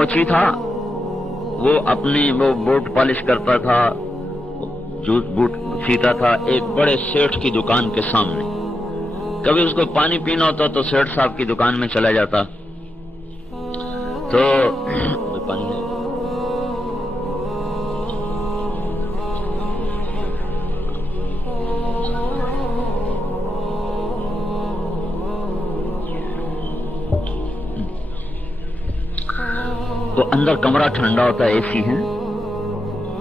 موچی تھا وہ اپنی وہ بوٹ پالش کرتا تھا، جوت بوٹ سیتا تھا ایک بڑے سیٹھ کی دکان کے سامنے. کبھی اس کو پانی پینا ہوتا تو سیٹھ صاحب کی دکان میں چلا جاتا. تو پانی تو اندر کمرہ ٹھنڈا ہوتا ہے، اے سی ہے.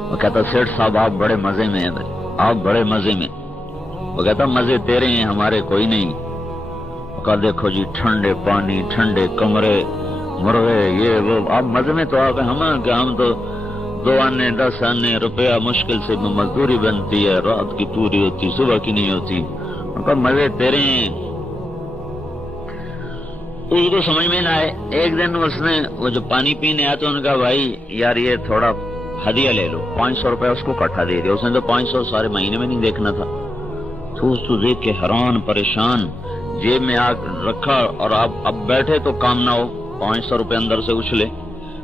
وہ کہتا سیٹھ صاحب آپ بڑے مزے میں ہیں، آپ بڑے مزے میں. وہ کہتا مزے تیرے ہیں ہمارے کوئی نہیں. وہ کہا دیکھو جی ٹھنڈے پانی، ٹھنڈے کمرے، مرغے، یہ وہ، آپ مزے میں تو آ گئے. ہم تو 2 آنے 10 آنے روپیہ مشکل سے مزدوری بنتی ہے، رات کی پوری ہوتی، صبح کی نہیں ہوتی. وہ کہا مزے تیرے ہیں. اس کو سمجھ میں نہ آئے. ایک دن اس نے وہ جو پانی پینے آیا تو انہوں نے کہا بھائی یار یہ تھوڑا ہدیہ لے لو. 500 روپے اس کو کٹھا دے دیا. اس نے تو 500 سارے مہینے میں نہیں دیکھنا تھا. تو اس کو دیکھ کے حیران پریشان جیب میں آ رکھا. اور اب بیٹھے تو کام نہ ہو، 500 روپے اندر سے اچھلے.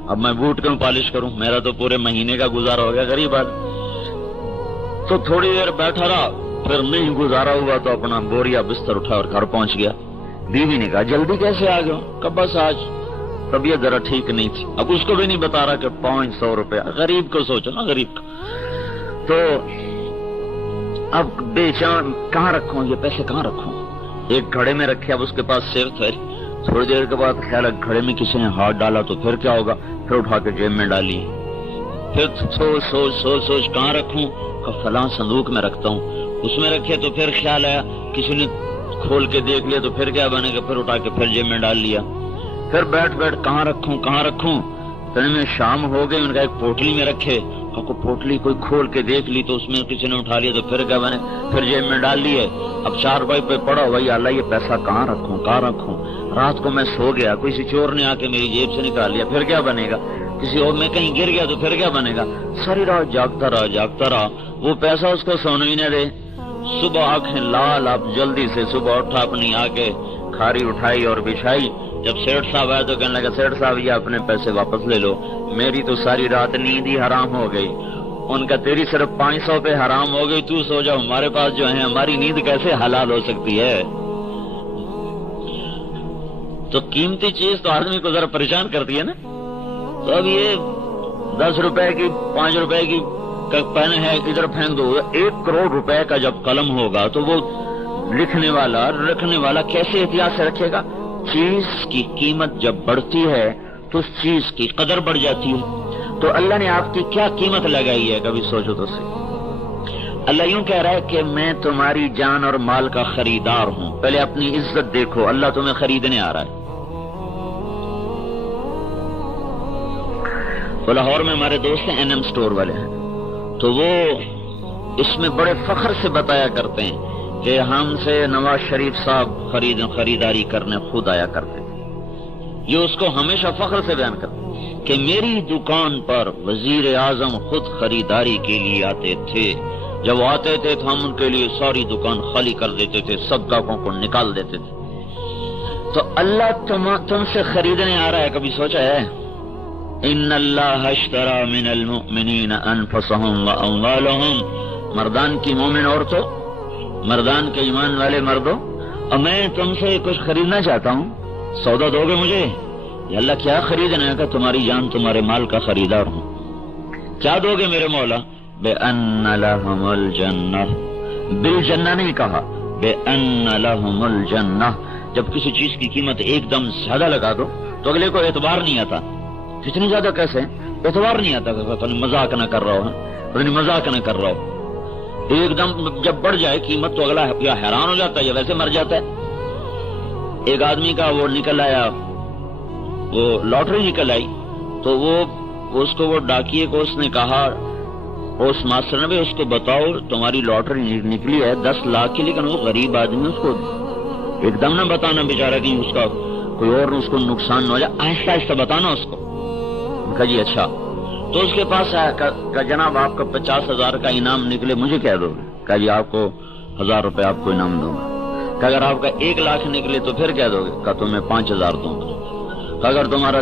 اب میں بوٹ کیوں پالش کروں، میرا تو پورے مہینے کا گزارا ہو گیا. غریب آدمی. تو تھوڑی دیر بیٹھا رہا، پھر نہیں گزارا ہوا تو اپنا بوریا بستر اٹھا اور گھر پہنچ گیا. بیوی نے کہا جلدی کیسے آ گئے؟ کہ بس آج طبیعت ذرا ٹھیک نہیں تھی. اب اس کو بھی نہیں بتا رہا کہ 500 روپے. غریب کو سوچو نا، غریب کو. تو اب بے چین کہاں رکھوں یہ پیسے، کہاں رکھوں؟ ایک گھڑے میں رکھے. اب اس کے پاس صرف تھے. تھوڑی دیر کے بعد خیال ہے گھڑے میں کسی نے ہاتھ ڈالا تو پھر کیا ہوگا. پھر اٹھا کے جیب میں ڈالی. پھر سوچ کہاں رکھوں؟ کہ فلاں صندوق میں رکھتا ہوں. اس میں رکھے تو پھر خیال آیا کسی نے کھول کے دیکھ لیا تو پھر کیا بنے گا. پھر اٹھا کے پھر جیب میں ڈال لیا. پھر بیٹھ کہاں رکھوں. پھر میں شام ہو گئی. ان کا ایک پوٹلی میں رکھے. پوٹلی کوئی کھول کے دیکھ لی تو اس میں کسی نے اٹھا لیا تو پھر کیا بنے، پھر جیب میں ڈال لیے. اب 4 روپے پہ پڑا بھائی اللہ یہ پیسہ کہاں رکھوں. رات کو میں سو گیا، کوئی چور نے آ کے میری جیب سے نکال لیا، پھر کیا بنے گا. کسی اور میں کہیں گر گیا تو پھر کیا بنے گا. ساری رات جاگتا رہا. وہ پیسہ اس کو سونے ہی نہ دے. صبح آنکھیں لال. اب جلدی سے صبح اٹھا، اپنی آ کے کھاری اٹھائی اور بچھائی. جب سیٹھ صاحب آئے تو کہنے لگا سیٹھ صاحب یہ اپنے پیسے واپس لے لو، میری تو ساری رات نیند ہی حرام ہو گئی. ان کا تیری صرف 500 پہ حرام ہو گئی، تو سو جاؤ. ہمارے پاس جو ہے ہماری نیند کیسے حلال ہو سکتی ہے. تو قیمتی چیز تو آدمی کو ذرا پریشان کرتی ہے نا. تو اب یہ 10 روپے کی 5 روپے کی پین ہے ادھر پھینک دو. 1 کروڑ روپے کا جب قلم ہوگا تو وہ رکھنے والا کیسے احتیاط سے رکھے گا. چیز کی قیمت جب بڑھتی ہے تو اس چیز کی قدر بڑھ جاتی ہے. تو اللہ نے آپ کی کیا قیمت لگائی ہے کبھی سوچو تو صحیح. اللہ یوں کہہ رہا ہے کہ میں تمہاری جان اور مال کا خریدار ہوں. پہلے اپنی عزت دیکھو، اللہ تمہیں خریدنے آ رہا ہے. تو لاہور میں ہمارے دوست ہیں NM سٹور والے ہیں. تو وہ اس میں بڑے فخر سے بتایا کرتے ہیں کہ ہم سے نواز شریف صاحب خریداری کرنے خود آیا کرتے. یہ اس کو ہمیشہ فخر سے بیان کرتے کہ میری دکان پر وزیر اعظم خود خریداری کے لیے آتے تھے. جب وہ آتے تھے تو ہم ان کے لیے ساری دکان خالی کر دیتے تھے، سب گاہکوں کو نکال دیتے تھے. تو اللہ تم سے خریدنے آ رہا ہے. کبھی سوچا ہے؟ ان اللہ اشترى من المؤمنین انفسهم واموالهم. مردان کی مومن عورتوں، مردان کے ایمان والے مردوں، اور میں تم سے کچھ خریدنا چاہتا ہوں، سودا دو گے مجھے؟ یا اللہ کیا خریدنا ہے؟ کہ تمہاری جان تمہارے مال کا خریدار ہوں. کیا دو گے میرے مولا؟ بِأَنَّ لَهُمُ الْجَنَّةَ. بالجنہ نہیں کہا، بِأَنَّ لَهُمُ الْجَنَّةَ. جب کسی چیز کی قیمت ایک دم زیادہ لگا دو تو اگلے کو اعتبار نہیں آتا. کتنی زیادہ کیسے اعتبار نہیں آتا. مذاق نہ کر رہا ہو، مذاق نہ کر رہا ہو. ایک دم جب بڑھ جائے قیمت تو اگلا یا حیران ہو جاتا ہے یا ویسے مر جاتا ہے. ایک آدمی کا وہ نکل آیا، وہ لاٹری نکل آئی. تو وہ اس کو وہ ڈاکیے کو اس نے کہا، اس ماسٹر نے بھی اس کو بتاؤ تمہاری لاٹری نکلی ہے 10 لاکھ کی، لیکن وہ غریب آدمی اس کو ایک دم نہ بتانا بیچارہ کہ اس کا کوئی اور اس کو نقصان نہ ہو جائے، آہستہ آہستہ بتانا اس کو. کہا جی اچھا. تو اس کے پاس آیا کہ جناب آپ کا 50,000 کا انعام نکلے، مجھے کہہ دو گے؟ کہا جی آپ کو 1000 روپے آپ کو انعام دوں گا. کہ اگر آپ کا 1 لاکھ نکلے تو پھر کہہ دو گے؟ کہا تمہیں 5000 دوں گا. کہ اگر تمہارا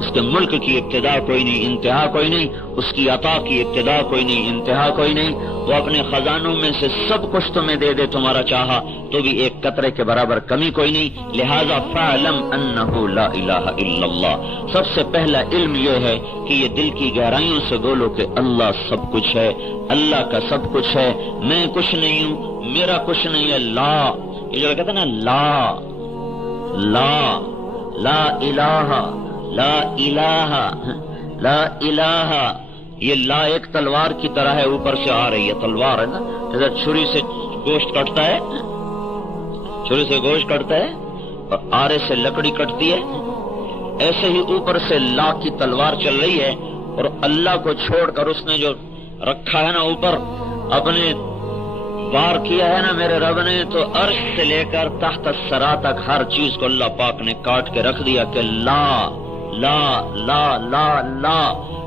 اس کے ملک کی ابتدا کوئی نہیں، انتہا کوئی نہیں، اس کی عطا کی ابتدا کوئی نہیں، انتہا کوئی نہیں۔ وہ اپنے خزانوں میں سے سب کچھ تمہیں دے دے تمہارا چاہا تو بھی ایک قطرے کے برابر کمی کوئی نہیں۔ لہذا فَاعْلَمْ أَنَّهُ لَا إِلَٰهَ إِلَّا اللَّهُ، سب سے پہلا علم یہ ہے کہ یہ دل کی گہرائیوں سے بولو کہ اللہ سب کچھ ہے، اللہ کا سب کچھ ہے، میں کچھ نہیں ہوں، میرا کچھ نہیں ہے۔ لا، یہ جو کہتے ہیں نا لا لا لا الہ لا الہ لا الہ، یہ لا ایک تلوار کی طرح ہے، اوپر سے آ رہی ہے تلوار ہے نا، جیسے چھری سے گوشت کٹتا ہے، چھری سے گوشت کٹتا ہے اور آرے سے لکڑی کٹتی ہے، ایسے ہی اوپر سے لا کی تلوار چل رہی ہے، اور اللہ کو چھوڑ کر اس نے جو رکھا ہے نا اوپر اپنے وار کیا ہے نا میرے رب نے، تو عرش سے لے کر تحت الثری تک ہر چیز کو اللہ پاک نے کاٹ کے رکھ دیا کہ لا لا لا لا لا،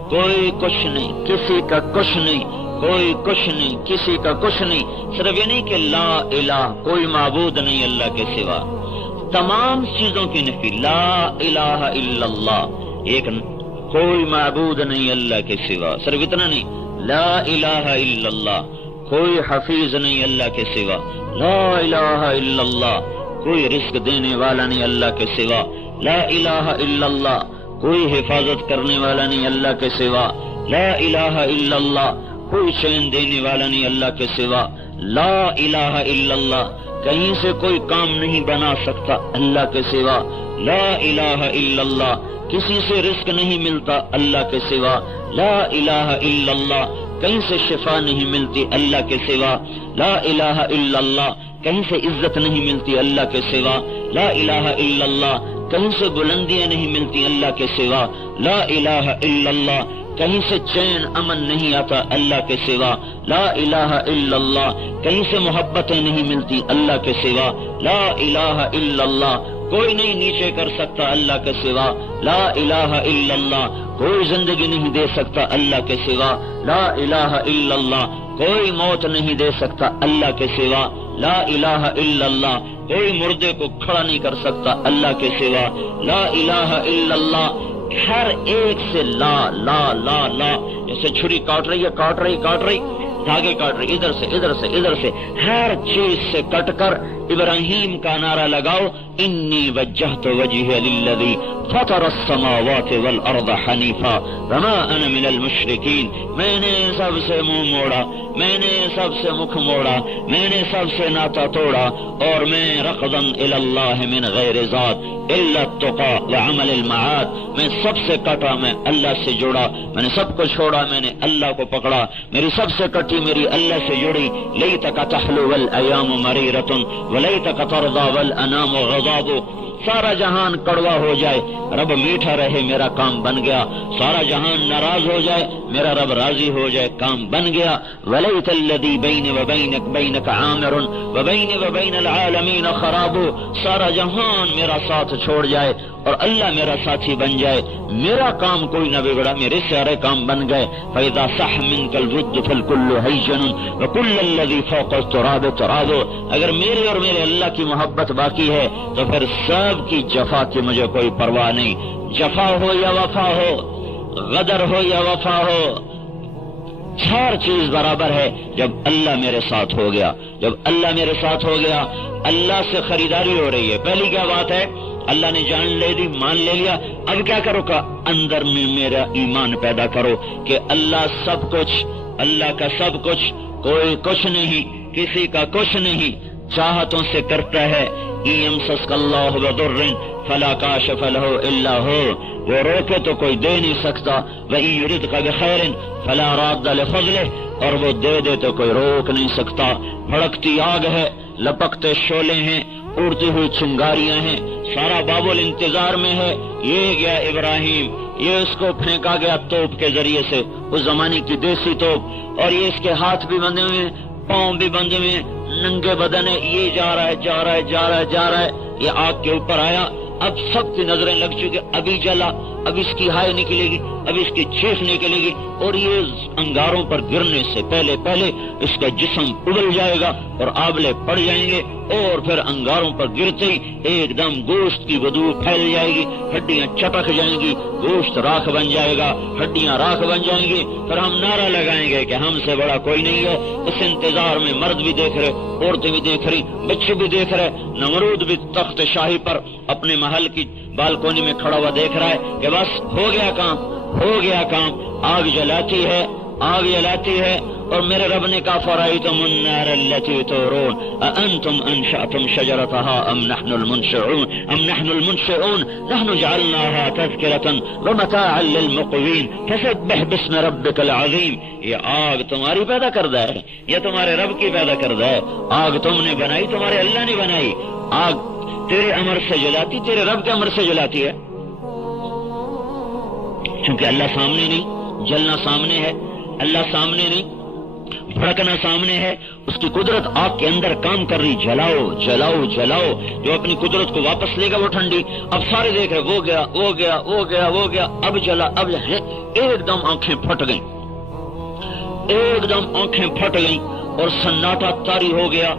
کوئی کچھ نہیں، کسی کا کچھ نہیں، کوئی کچھ نہیں، کسی کا کچھ نہیں۔ صرف یہ نہیں کہ لا الہ، کوئی معبود نہیں اللہ کے سوا، تمام چیزوں کی نفی، لا الہ الا اللہ، ایک کوئی معبود نہیں اللہ کے سوا، صرف اتنا نہیں، لا الہ الا اللہ، کوئی حفیظ نہیں اللہ کے سوا، لا الہ الا اللہ، کوئی رزق دینے والا نہیں اللہ کے سوا، لا الہ الا اللہ، کوئی حفاظت کرنے والا نہیں اللہ کے سوا، لا الہ الا اللہ، کوئی چین دینے والا نہیں اللہ کے سوا، لا الہ الا اللہ، کہیں سے کوئی کام نہیں بنا سکتا اللہ کے سوا، لا الہ الا اللہ، کسی سے رزق نہیں ملتا اللہ کے سوا، لا الہ الا اللہ، کہیں سے شفا نہیں ملتی اللہ کے سوا، لا الہ الا اللہ، کہیں سے عزت نہیں ملتی اللہ کے سوا، لا الہ الا اللہ، کہیں سے بلندیاں نہیں ملتی اللہ کے سوا، لا الہ الا اللہ، کہیں سے چین امن نہیں آتا اللہ کے سوا، لا الہ الا اللہ، کہیں سے محبتیں نہیں ملتی اللہ کے سوا، لا الہ الا اللہ، کوئی نہیں نیچے کر سکتا اللہ کے سوا، لا الہ الا اللہ، کوئی زندگی نہیں دے سکتا اللہ کے سوا، لا الہ الا اللہ، کوئی موت نہیں دے سکتا اللہ کے سوا، لا الہ الا اللہ، کوئی مردے کو کھڑا نہیں کر سکتا اللہ کے سوا، لا الہ الا اللہ، ہر ایک سے لا لا لا لا، جیسے چھری کاٹ رہی ہے، کاٹ رہی دھاگے کاٹ رہی، ادھر سے ادھر سے ادھر سے، ہر چیز سے کٹ کر ابراہیم کا نعرہ لگاؤ، انی وجہت وجہی للذی فطر السماوات والارض حنیفا وما انا من المشرکین، میں نے سب سے منہ موڑا، میں نے سب سے مکھ موڑا، میں نے سب سے ناتا توڑا، اور میں رقضا الی اللہ من غیر ذات الا التقى وعمل المعاد، میں سب سے کٹا، میں اللہ سے جڑا، میں نے سب کو چھوڑا، میں نے اللہ کو پکڑا، میری سب سے کٹی میری اللہ سے جڑی، لیتک تحلو والایام مریرۃ ولیتک ترضى والانام غضاب، سارا جہان کڑوا ہو جائے رب میٹھا رہے، میرا کام بن گیا، سارا جہان ناراض ہو جائے میرا رب راضی ہو جائے، کام بن گیا، ولیت الذی بینی وبینک عامر وبینی وبین العالمین خراب، سارا جہان میرا ساتھ چھوڑ جائے اور اللہ میرا ساتھی بن جائے، میرا کام کوئی نہ بگڑا، میرے سارے کام بن گئے، فاذا صح منک الود فالکل ہیجن وکل الذی فوق التراب تراب، اگر میرے اور میرے اللہ کی محبت باقی ہے تو پھر سب کی جفا کی مجھے کوئی پرواہ نہیں، جفا ہو یا وفا ہو، غدر ہو یا وفا ہو، ہر چیز برابر ہے جب اللہ میرے ساتھ ہو گیا، جب اللہ میرے ساتھ ہو گیا، اللہ سے خریداری ہو رہی ہے، پہلی کیا بات ہے، اللہ نے جان لے دی، مان لے لیا، اب کیا کرو کا اندر میں میرا ایمان پیدا کرو کہ اللہ سب کچھ، اللہ کا سب کچھ، کوئی کچھ نہیں، کسی کا کچھ نہیں، چاہتوں سے کرتا ہے، یمسسک اللہ بضر فلا کاشف لہ الا ہو، وہ روکے تو کوئی دے نہیں سکتا، وَإِن يُرِدْكَ بِخَيْرٍ فَلَا رَادَّ لِفَضْلِهِ، اور وہ دے دے تو کوئی روک نہیں سکتا، بھڑکتی آگ ہے، لپکتے شعلے ہیں، اڑتی ہوئی چنگاریاں ہیں، سارا بابل انتظار میں ہے، یہ گیا ابراہیم، یہ اس کو پھینکا گیا توپ کے ذریعے سے، اس زمانے کی دیسی توپ، اور یہ اس کے ہاتھ بھی بندھے ہوئے ہیں، پاؤں بھی بندھے ہوئے ہیں، ننگے بدن ہے، یہ جا رہا ہے جا رہا ہے جا رہا ہے جا رہا ہے، یہ آگ کے اوپر آیا، اب سب کی نظریں لگ چکی، ابھی جلا اب اس کی ہائے نکلے گی، اب اس کی چیخ نکلے گی، اور یہ انگاروں پر گرنے سے پہلے پہلے اس کا جسم ابل جائے گا اور آبلے پڑ جائیں گے، اور پھر انگاروں پر گرتے ہی ایک دم گوشت کی بدبو پھیل جائے گی، ہڈیاں چٹک جائیں گی، گوشت راکھ بن جائے گا، ہڈیاں راکھ بن جائیں گی، پھر ہم نعرہ لگائیں گے کہ ہم سے بڑا کوئی نہیں ہے۔ اس انتظار میں مرد بھی دیکھ رہے، عورتیں بھی دیکھ رہی، بچے بھی دیکھ رہے، نمرود بھی تخت شاہی پر اپنے محل کی بالکونی میں کھڑا ہوا دیکھ رہا ہے کہ بس ہو گیا کام، ہو گیا کام، آگ جلاتی ہے، آگ جلاتی ہے، اور میرے رب نے کہا فرأيتم النار التي تورون أأنتم أنشأتم شجرتها أم نحن المنشئون نحن جعلناها تذكرة ومتاعا للمقوين فسبح باسم ربك العظيم۔ یہ آگ تمہاری پیدا کردہ ہے، یہ تمہارے رب کی پیدا کردہ ہے، آگ تم نے بنائی، تمہارے اللہ نے بنائی، آگ تیرے امر سے جلاتی، تیرے رب کے امر سے جلاتی ہے، چونکہ اللہ سامنے نہیں، جلنا سامنے ہے، اللہ سامنے نہیں، بھڑکنا سامنے ہے، اس کی قدرت آگ کے اندر کام کر رہی، جلاؤ جلاؤ جلاؤ، جو اپنی قدرت کو واپس لے گا وہ ٹھنڈی۔ اب سارے دیکھ رہے، وہ گیا وہ گیا وہ گیا وہ گیا، اب جلا اب جلا، ایک دم آنکھیں پھٹ گئیں، ایک دم آنکھیں پھٹ گئیں اور سناٹا طاری ہو گیا،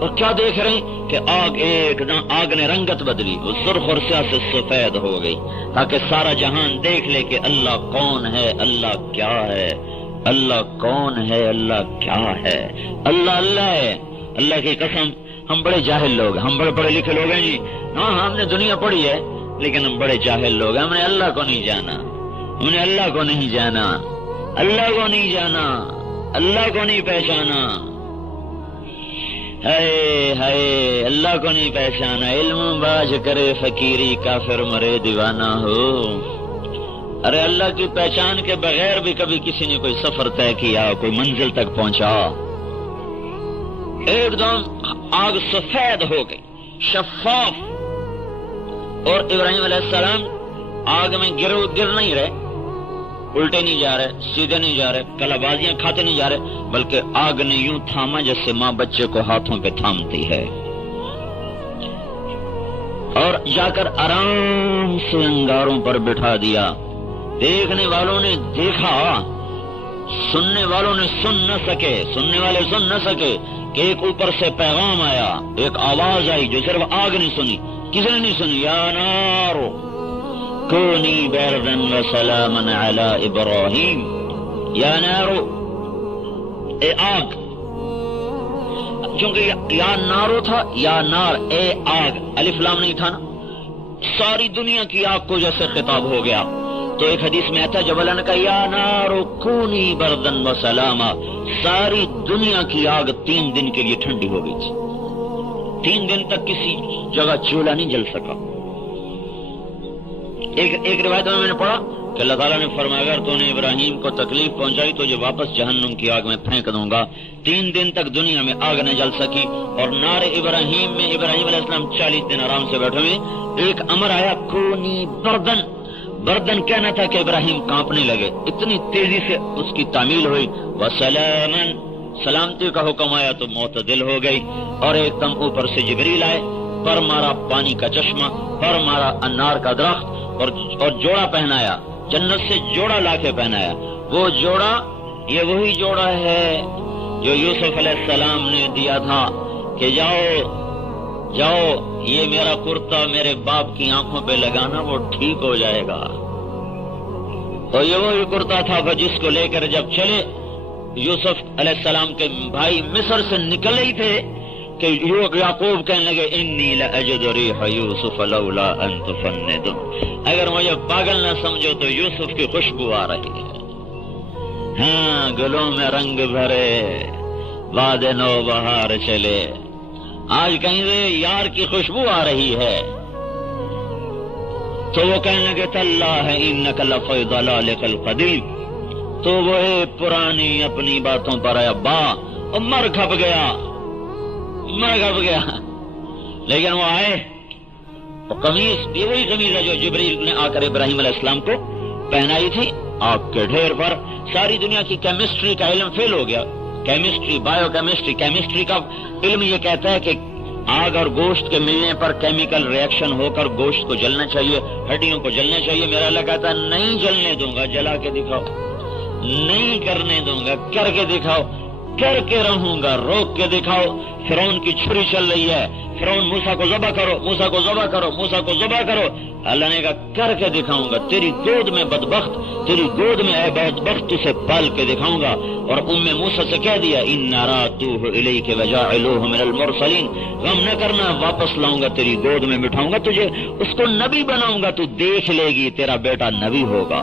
اور کیا دیکھ رہے ہیں کہ آگ ایک دم، آگ نے رنگت بدلی، وہ سرخ اور سیاہ سے سفید ہو گئی، تاکہ سارا جہان دیکھ لے کہ اللہ کون ہے، اللہ کیا ہے، اللہ کون ہے، اللہ کیا ہے، اللہ اللہ ہے۔ اللہ کی قسم ہم بڑے جاہل لوگ، ہم بڑے پڑھے لکھے لوگ ہیں جی، ہاں ہم نے دنیا پڑھی ہے، لیکن ہم بڑے جاہل لوگ ہیں، ہم نے اللہ کو نہیں جانا، ہم نے اللہ کو نہیں جانا، اللہ کو نہیں جانا، اللہ کو نہیں پہچانا، ہائے ہائے اللہ کو نہیں پہچانا۔ علم باج کرے فقیری، کافر مرے دیوانہ ہو۔ ارے اللہ کی پہچان کے بغیر بھی کبھی کسی نے کوئی سفر طے کیا، کوئی منزل تک پہنچا؟ ایک دم آگ سفید ہو گئی، شفاف، اور ابراہیم علیہ السلام آگ میں گر نہیں رہے، الٹے نہیں جا رہے، سیدھے نہیں جا رہے، کلا بازیاں کھاتے نہیں جا رہے، بلکہ آگ نے یوں تھاما جیسے ماں بچے کو ہاتھوں پہ تھامتی ہے، اور جا کر آرام سے انگاروں پر بٹھا دیا۔ دیکھنے والوں نے دیکھا، سننے والوں نے سن نہ سکے، سننے والے سن نہ سکے کہ ایک اوپر سے پیغام آیا، ایک آواز آئی جو صرف آگ نے سنی، کسی نے نہیں سنی، یا نار کونی بردا وسلاما علی ابراہیم، یا نار، اے آگ، چونکہ یا نارو تھا، یا نار اے آگ، الف لام نہیں تھا نا، ساری دنیا کی آگ کو جیسے خطاب ہو گیا۔ تو ایک حدیث میں آتا ہے جب اللہ نے کہا یا نار کونی بردن و سلاما، ساری دنیا کی آگ 3 دن کے لیے ٹھنڈی ہو گئی تھی، 3 دن تک کسی جگہ چولہا نہیں جل سکا۔ ایک روایت میں نے پڑھا کہ اللہ تعالیٰ نے فرمایا اگر تو نے ابراہیم کو تکلیف پہنچائی تو یہ واپس جہنم کی آگ میں پھینک دوں گا۔ 3 دن تک دنیا میں آگ نہ جل سکی، اور نار ابراہیم میں ابراہیم علیہ السلام 40 دن آرام سے بیٹھے ہوئے، ایک امر آیا کونی بردن، بردن کہنا تھا کہ ابراہیم کانپنے لگے، اتنی تیزی سے اس کی تعمیل ہوئی، وسلامن، سلامتی کا حکم آیا تو معتدل ہو گئی، اور ایک دم اوپر سے جبریل آئے، پر مارا پانی کا چشمہ، پر مارا انار کا درخت، اور جوڑا پہنایا، جنت سے جوڑا لا کے پہنایا۔ وہ جوڑا یہ وہی جوڑا ہے جو یوسف علیہ السلام نے دیا تھا کہ جاؤ یہ میرا کرتا میرے باپ کی آنکھوں پہ لگانا، وہ ٹھیک ہو جائے گا۔ اور یہ وہی کرتا تھا جس کو لے کر جب چلے یوسف علیہ السلام کے بھائی مصر سے نکل ہی تھے کہ یعقوب کہنے لگے انی لاجد ریح یوسف لولا ان تفندون، اگر مجھے پاگل نہ سمجھو تو یوسف کی خوشبو آ رہی ہے، ہاں گلوں میں رنگ بھرے باد نو بہار چلے، آج کہیں سے یار کی خوشبو آ رہی ہے۔ تو وہ کہنے لگے تاللہ انک لفی ضلالک القدیم، تو وہ پرانی اپنی باتوں پر ابا مر کھپ گیا، لیکن وہ آئے، وہ قمیص یہ وہی قمیص ہے جو جبریل نے آ کر ابراہیم علیہ السلام کو پہنائی تھی، آگ کے ڈھیر پر۔ ساری دنیا کی کیمسٹری کا علم فیل ہو گیا، کیمسٹری، بایو کیمسٹری، کیمسٹری کا علم یہ کہتا ہے کہ آگ اور گوشت کے ملنے پر کیمیکل ریئیکشن ہو کر گوشت کو جلنا چاہیے، ہڈیوں کو جلنا چاہیے. میرا اللہ کہتا ہے نہیں جلنے دوں گا، جلا کے دکھاؤ. نہیں کرنے دوں گا، کر کے دکھاؤ. کر کے رہوں گا، روک کے دکھاؤ. فرعون کی چھری چل رہی ہے، فرعون موسیٰ کو ذبح کرو، موسیٰ کو ذبح کرو، موسیٰ کو ذبح کرو. اللہ نے کہا کر کے دکھاؤں گا. تیری گود میں بدبخت، تیری گود میں اے بدبخت اسے پال کے دکھاؤں گا. اور موسیٰ سے کہہ دیا اِنَّ رَادُوهُ إِلَيْكَ وَجَاعِلُوهُ مِنَ الْمُرْسَلِينَ، غم نہ کرنا، واپس لاؤں گا، تیری گود میں بٹھاؤں گا تجھے، اس کو نبی بناؤں گا، تو دیکھ لے گی تیرا بیٹا نبی ہوگا.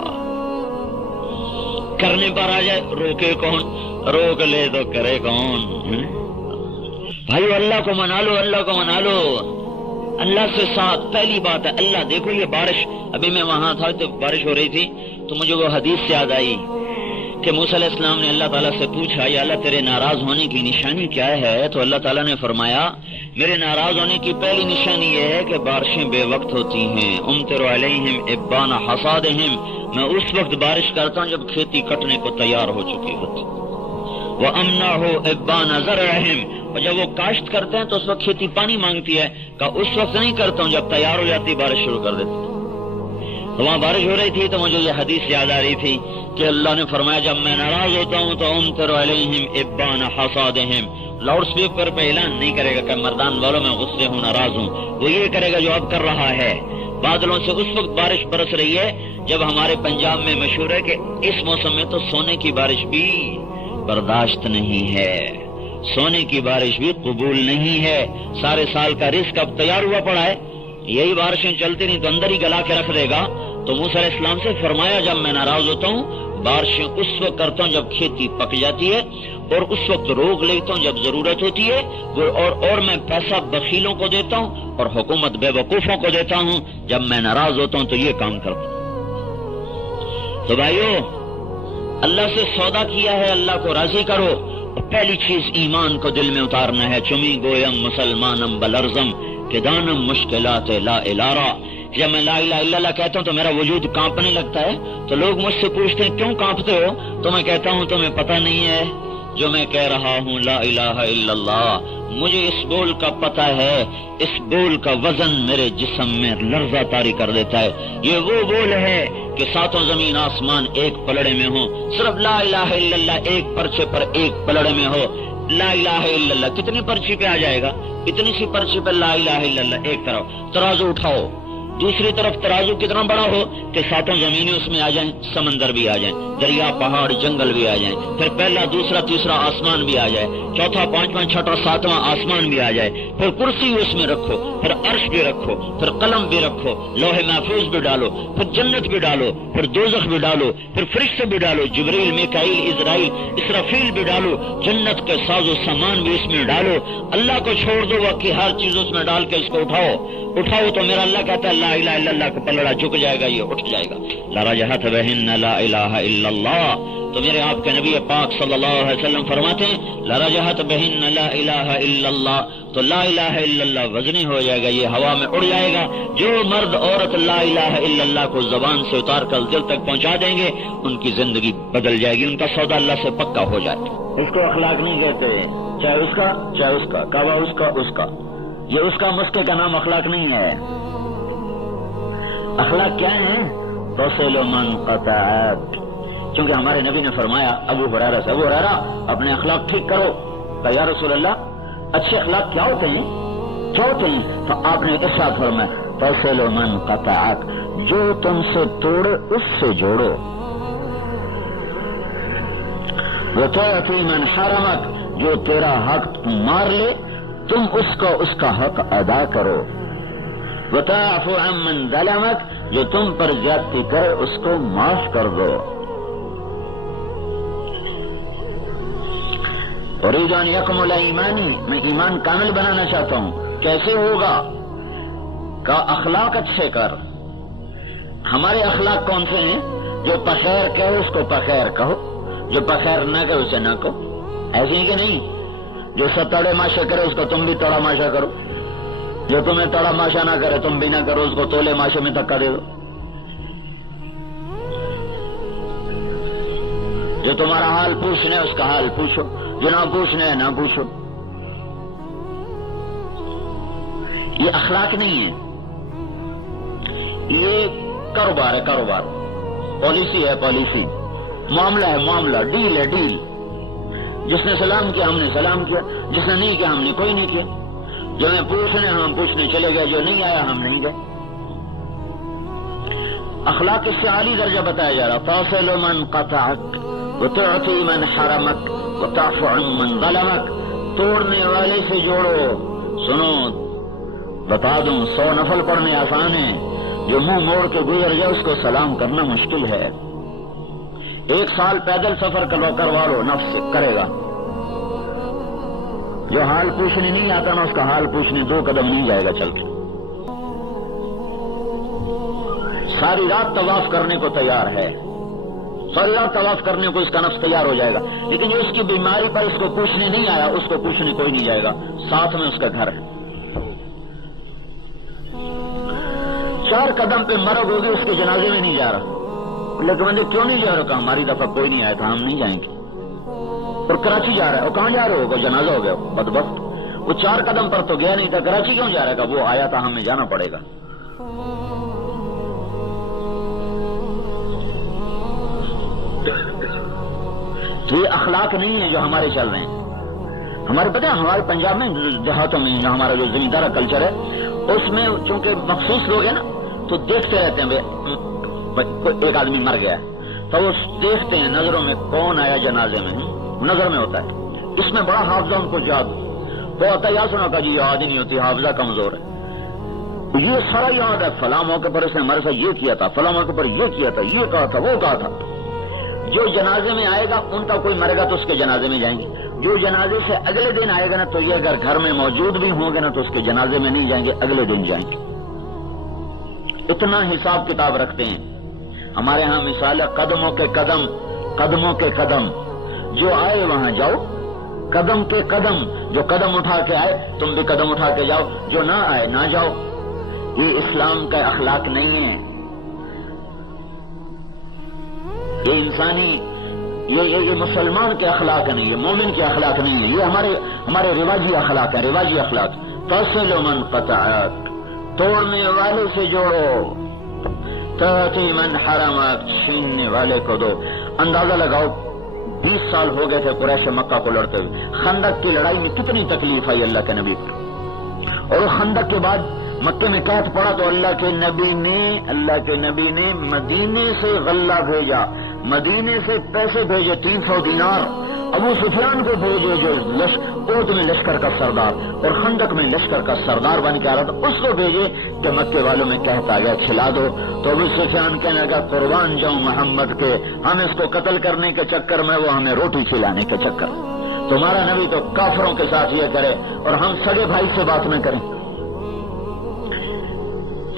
کرنے پر آ جائے روکے کون؟ روک لے تو کرے کون؟ بھائی اللہ کو منا لو، اللہ کو منا لو. اللہ سے ساتھ پہلی بات ہے اللہ. دیکھو یہ بارش، ابھی میں وہاں تھا تو بارش ہو رہی تھی تو مجھے وہ حدیث یاد آئی کہ موسیٰ علیہ السلام نے اللہ تعالیٰ سے پوچھا یا اللہ تیرے ناراض ہونے کی نشانی کیا ہے؟ تو اللہ تعالیٰ نے فرمایا میرے ناراض ہونے کی پہلی نشانی یہ ہے کہ بارشیں بے وقت ہوتی ہیں. امطر علیہم ابان حصادہم، میں اس وقت بارش کرتا ہوں جب کھیتی کٹنے کو تیار ہو چکی ہوتی. وَأَمْنَعُ إِبَّانَ زَرْعِهِمْ، اور جب وہ کاشت کرتے ہیں تو اس وقت کھیتی پانی مانگتی ہے، کہ اس وقت نہیں کرتا ہوں جب تیار ہو جاتی بارش شروع کر دیتی. تو وہاں بارش ہو رہی تھی تو مجھے یہ حدیث یاد آ رہی تھی کہ اللہ نے فرمایا جب میں ناراض ہوتا ہوں تو امطر علیہم ابان حصادہم. لاؤڈ اسپیکر پہ اعلان نہیں کرے گا کہ مردان والوں میں غصے ہوں، ناراض ہوں. وہ یہ کرے گا جو اب کر رہا ہے. بادلوں سے اس وقت بارش برس رہی ہے جب ہمارے پنجاب میں مشہور ہے کہ اس موسم میں تو سونے کی بارش بھی برداشت نہیں ہے، سونے کی بارش بھی قبول نہیں ہے. سارے سال کا رزق اب تیار ہوا پڑا ہے، یہی بارشیں چلتی نہیں تو اندر ہی گلا کے رکھ دے گا. تو موسیٰ علیہ السلام سے فرمایا جب میں ناراض ہوتا ہوں بارشیں اس وقت کرتا ہوں جب کھیتی پک جاتی ہے، اور اس وقت روک لیتا ہوں جب ضرورت ہوتی ہے، اور میں پیسہ بخیلوں کو دیتا ہوں اور حکومت بے وقوفوں کو دیتا ہوں. جب میں ناراض ہوتا ہوں تو یہ کام کرتا ہوں. تو بھائیو اللہ سے سودا کیا ہے، اللہ کو راضی کرو. پہلی چیز ایمان کو دل میں اتارنا ہے. چمی گویم مسلمانم بلرزم کہ دانم مشکلات لا الارا. جب میں لا الہ الا اللہ کہتا ہوں تو میرا وجود کانپنے لگتا ہے. تو لوگ مجھ سے پوچھتے ہیں کیوں کانپتے ہو؟ تو میں کہتا ہوں تمہیں پتہ نہیں ہے جو میں کہہ رہا ہوں لا الہ الا اللہ، مجھے اس بول کا پتہ ہے، اس بول کا وزن میرے جسم میں لرزہ طاری کر دیتا ہے. یہ وہ بول ہے کہ ساتوں زمین آسمان ایک پلڑے میں ہو، صرف لا الہ الا اللہ ایک پرچے پر ایک پلڑے میں ہو. لا الہ الا اللہ کتنی پرچی پہ آ جائے گا؟ اتنی سی پرچی پہ لا الہ الا اللہ. ایک طرف ترازو اٹھاؤ، دوسری طرف ترازو کتنا بڑا ہو کہ ساتوں زمینیں اس میں آ جائیں، سمندر بھی آ جائیں، دریا پہاڑ جنگل بھی آ جائیں، پھر پہلا دوسرا تیسرا آسمان بھی آ جائے، چوتھا پانچواں چھٹا ساتواں آسمان بھی آ جائے، پھر کرسی اس میں رکھو، پھر عرش بھی رکھو، پھر قلم بھی رکھو، لوح محفوظ بھی ڈالو، پھر جنت بھی ڈالو، پھر دوزخ بھی ڈالو، پھر فرشتے بھی ڈالو، جبریل میکائیل اسرائیل اسرافیل بھی ڈالو، جنت کے ساز و سامان بھی اس میں ڈالو. اللہ کو چھوڑ دو، باقی ہر چیز اس میں ڈال کے اس کو اٹھاؤ تو میرا اللہ کہتا ہے لا الہ الا اللہ کا پلڑا جھک جائے گا، یہ اٹھ جائے گا. لرجحت بہن لا الہ الا اللہ. تو میرے آپ کے نبی پاک صلی اللہ علیہ وسلم فرماتے ہیں لرجحت بہن لا الہ الا اللہ. تو لا الہ الا اللہ وزنی ہو جائے گا، یہ ہوا میں اڑ جائے گا. جو مرد عورت لا الہ الا اللہ کو زبان سے اتار کر دل تک پہنچا دیں گے ان کی زندگی بدل جائے گی، ان کا سودا اللہ سے پکا ہو جائے. اس کو اخلاق نہیں کہتے، چاہے اس کا چاہے اس کا کعبہ اس کا یہ اس کا مسکے کا نام اخلاق نہیں ہے. اخلاق کیا ہے؟ توصل من قطعت. کیونکہ ہمارے نبی نے فرمایا ابو ہریرہ سے، ابو ہریرہ اپنے اخلاق ٹھیک کرو. کہ یا رسول اللہ اچھے اخلاق کیا ہوتے ہیں؟ تو آپ نے ارشاد فرمایا توصل من قطعت، جو تم سے توڑے اس سے جوڑو. وتعطی من حرمک، جو تیرا حق مار لے تم اس کا حق ادا کرو. وتعفو عن من ظلمک، جو تم پر زیادتی کرے اس کو معاف کر دو. اريد ان يكمل ایمانی، میں ایمان کامل بنانا چاہتا ہوں. کیسے ہوگا؟ کا اخلاق اچھے کر. ہمارے اخلاق کون سے ہیں؟ جو پخیر کہے اس کو پخیر کہو، جو پخیر نہ کرے اسے نہ کہو. ایسے ہی کہ نہیں؟ جو سب تڑے ماشا کرے اس کو تم بھی تڑا ماشا کرو، جو تمہیں تڑا ماشا نہ کرے تم بھی نہ کرو، اس کو تولے ماشے میں دھکا دے دو. جو تمہارا حال پوچھنے اس کا حال پوچھو، جو نہ پوچھنے نہ پوچھو. یہ اخلاق نہیں ہے، یہ کاروبار ہے، کاروبار، پالیسی ہے، پالیسی، معاملہ ہے، معاملہ، ڈیل ہے، ڈیل۔ جس نے سلام کیا ہم نے سلام کیا، جس نے نہیں کیا ہم نے کوئی نہیں کیا، جو ہمیں پوچھنے ہم پوچھنے چلے گئے، جو نہیں آیا ہم نہیں گئے۔ اخلاق اس سے عالی درجہ بتایا جا رہا، فاصل من قطعک وتعطی من حرمک وتعفو عن من ظلمک، توڑنے والے سے جوڑو۔ سنو بتا دوں، 100 نفل پڑھنے آسان ہے، جو منہ موڑ کے گزر جائے اس کو سلام کرنا مشکل ہے۔ 1 سال پیدل سفر کروا لو، نفس سے کرے گا۔ جو حال پوچھنے نہیں آتا نا، اس کا حال پوچھنے 2 قدم نہیں جائے گا چل کے۔ ساری رات طواف کرنے کو تیار ہے، ساری رات طواف کرنے کو اس کا نفس تیار ہو جائے گا، لیکن جو اس کی بیماری پر اس کو پوچھنے نہیں آیا، اس کو پوچھنے کوئی نہیں جائے گا، ساتھ میں اس کا گھر ہے۔ 4 قدم پہ مرگ ہوگی، اس کے جنازے میں نہیں جا رہا، لیکن بندے کیوں نہیں جا رہا؟ کہا ہماری دفعہ کوئی نہیں آیا تھا، ہم نہیں جائیں گے۔ اور کراچی جا رہا ہے، اور کہاں جا رہے ہوگا؟ جنازہ ہو گیا بدبخت، وہ 4 قدم پر تو گیا نہیں تھا، کراچی کیوں جا رہا ہے؟ وہ آیا تھا، ہمیں جانا پڑے گا۔ تو یہ اخلاق نہیں ہے جو ہمارے چل رہے ہیں۔ ہمارے پتہ ہے ہمارے پنجاب میں دیہاتوں میں ہمارا جو زمیندارہ کلچر ہے، اس میں چونکہ مخصوص لوگ ہیں نا، تو دیکھتے رہتے ہیں ایک آدمی مر گیا ہے تو وہ دیکھتے ہیں نظروں میں کون آیا جنازے میں، نظر میں ہوتا ہے۔ اس میں بڑا حافظہ ان کو یاد وہ آتا ہے، یا سنا کا جی یاد ہی نہیں ہوتی، حافظہ کمزور ہے، یہ سارا یاد ہے، فلاں موقع پر اس نے ہمارے ساتھ یہ کیا تھا، فلاں موقع پر یہ کیا تھا، یہ کہا تھا، وہ کہا تھا۔ جو جنازے میں آئے گا ان کا کوئی مرے گا تو اس کے جنازے میں جائیں گے، جو جنازے سے اگلے دن آئے گا نا تو یہ اگر گھر میں موجود بھی ہوں گے نا تو اس کے جنازے میں نہیں جائیں گے، اگلے دن جائیں گے۔ اتنا حساب کتاب رکھتے ہیں۔ ہمارے ہاں مثال ہے، قدموں کے قدم، قدموں کے قدم، جو آئے وہاں جاؤ، قدم کے قدم، جو قدم اٹھا کے آئے تم بھی قدم اٹھا کے جاؤ، جو نہ آئے نہ جاؤ۔ یہ اسلام کا اخلاق نہیں ہے، یہ انسانی، یہ مسلمان کے اخلاق نہیں، یہ مومن کے اخلاق نہیں ہے، یہ ہمارے رواجی اخلاق ہے، رواجی اخلاق۔ تصل من قطعک، توڑنے والے سے جوڑو، تعطی من حرمک، چھیننے والے کو دو۔ اندازہ لگاؤ 20 سال ہو گئے تھے قریش مکہ کو لڑتے ہوئے، خندق کی لڑائی میں کتنی تکلیف آئی اللہ کے نبی کو، اور خندق کے بعد مکے میں قحط پڑا تو اللہ کے نبی نے مدینے سے غلہ بھیجا، مدینے سے پیسے بھیجے، 300 دینار ابو سفیان کو بھیجے جو اوت میں لشکر کا سردار اور خندق میں لشکر کا سردار بن کے آ رہا تھا، اس کو بھیجے کہ مکے والوں میں قحط آ گیا، کھلا دو۔ تو ابو سفیان کہنے لگا قربان جاؤں محمد کے، ہم اس کو قتل کرنے کے چکر میں، وہ ہمیں روٹی کھلانے کے چکر۔ تمہارا نبی تو کافروں کے ساتھ یہ کرے اور ہم سگے بھائی سے بات نہ کریں۔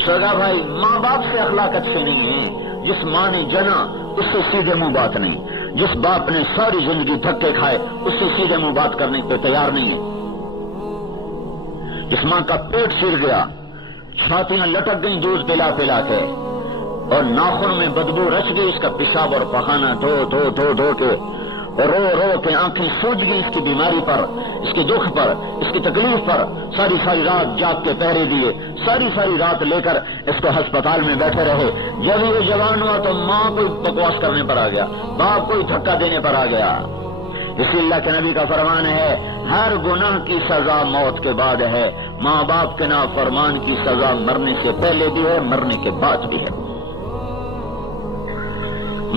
سگا بھائی ماں باپ سے اخلاق اچھے نہیں ہیں، جس ماں نے جنا اس سے سیدھے منہ بات نہیں، جس باپ نے ساری زندگی دھکے کھائے اس سے سیدھے منہ بات کرنے کو تیار نہیں ہے۔ جس ماں کا پیٹ سیر گیا، چھاتیاں لٹک گئیں دودھ پلا پلا کے، اور ناخن میں بدبو رچ گئی، اس کا پیشاب اور پخانہ دھو کے، اور رو کے آنکھیں سوج گئی اس کی بیماری پر، اس کے دکھ پر، اس کی تکلیف پر، ساری رات جاگ کے پہرے دیے، ساری رات لے کر اس کو ہسپتال میں بیٹھے رہے۔ جب یہ جوان ہوا تو ماں کوئی بکواس کرنے پر آ گیا، باپ کوئی دھکا دینے پر آ گیا۔ اسی اللہ کے نبی کا فرمان ہے، ہر گناہ کی سزا موت کے بعد ہے، ماں باپ کے نافرمان کی سزا مرنے سے پہلے بھی ہے، مرنے کے بعد بھی ہے۔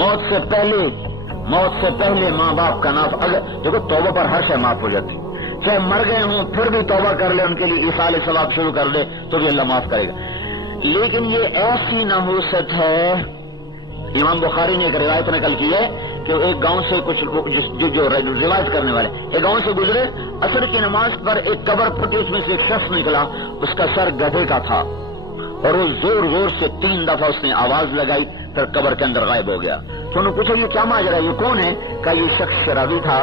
موت سے پہلے ماں باپ کا اگر دیکھو توبہ پر ہر شے معاف ہو جاتی، چاہے مر گئے ہوں پھر بھی توبہ کر لے، ان کے لیے ایصال ثواب شروع کر دے تو بھی اللہ معاف کرے گا۔ لیکن یہ ایسی نحوست ہے، امام بخاری نے ایک روایت نقل کی ہے کہ ایک گاؤں سے کچھ جو روایت کرنے والے ایک گاؤں سے گزرے، عصر کی نماز پر ایک قبر پھٹی، اس میں سے ایک شخص نکلا، اس کا سر گدھے کا تھا، اور وہ زور سے 3 دفعہ اس نے آواز لگائی، پھر قبر کے اندر غائب ہو گیا۔ تو انہوں نے پوچھا یہ کیا ماجرا ہے، یہ کون ہے؟ کہا یہ شخص شرابی تھا،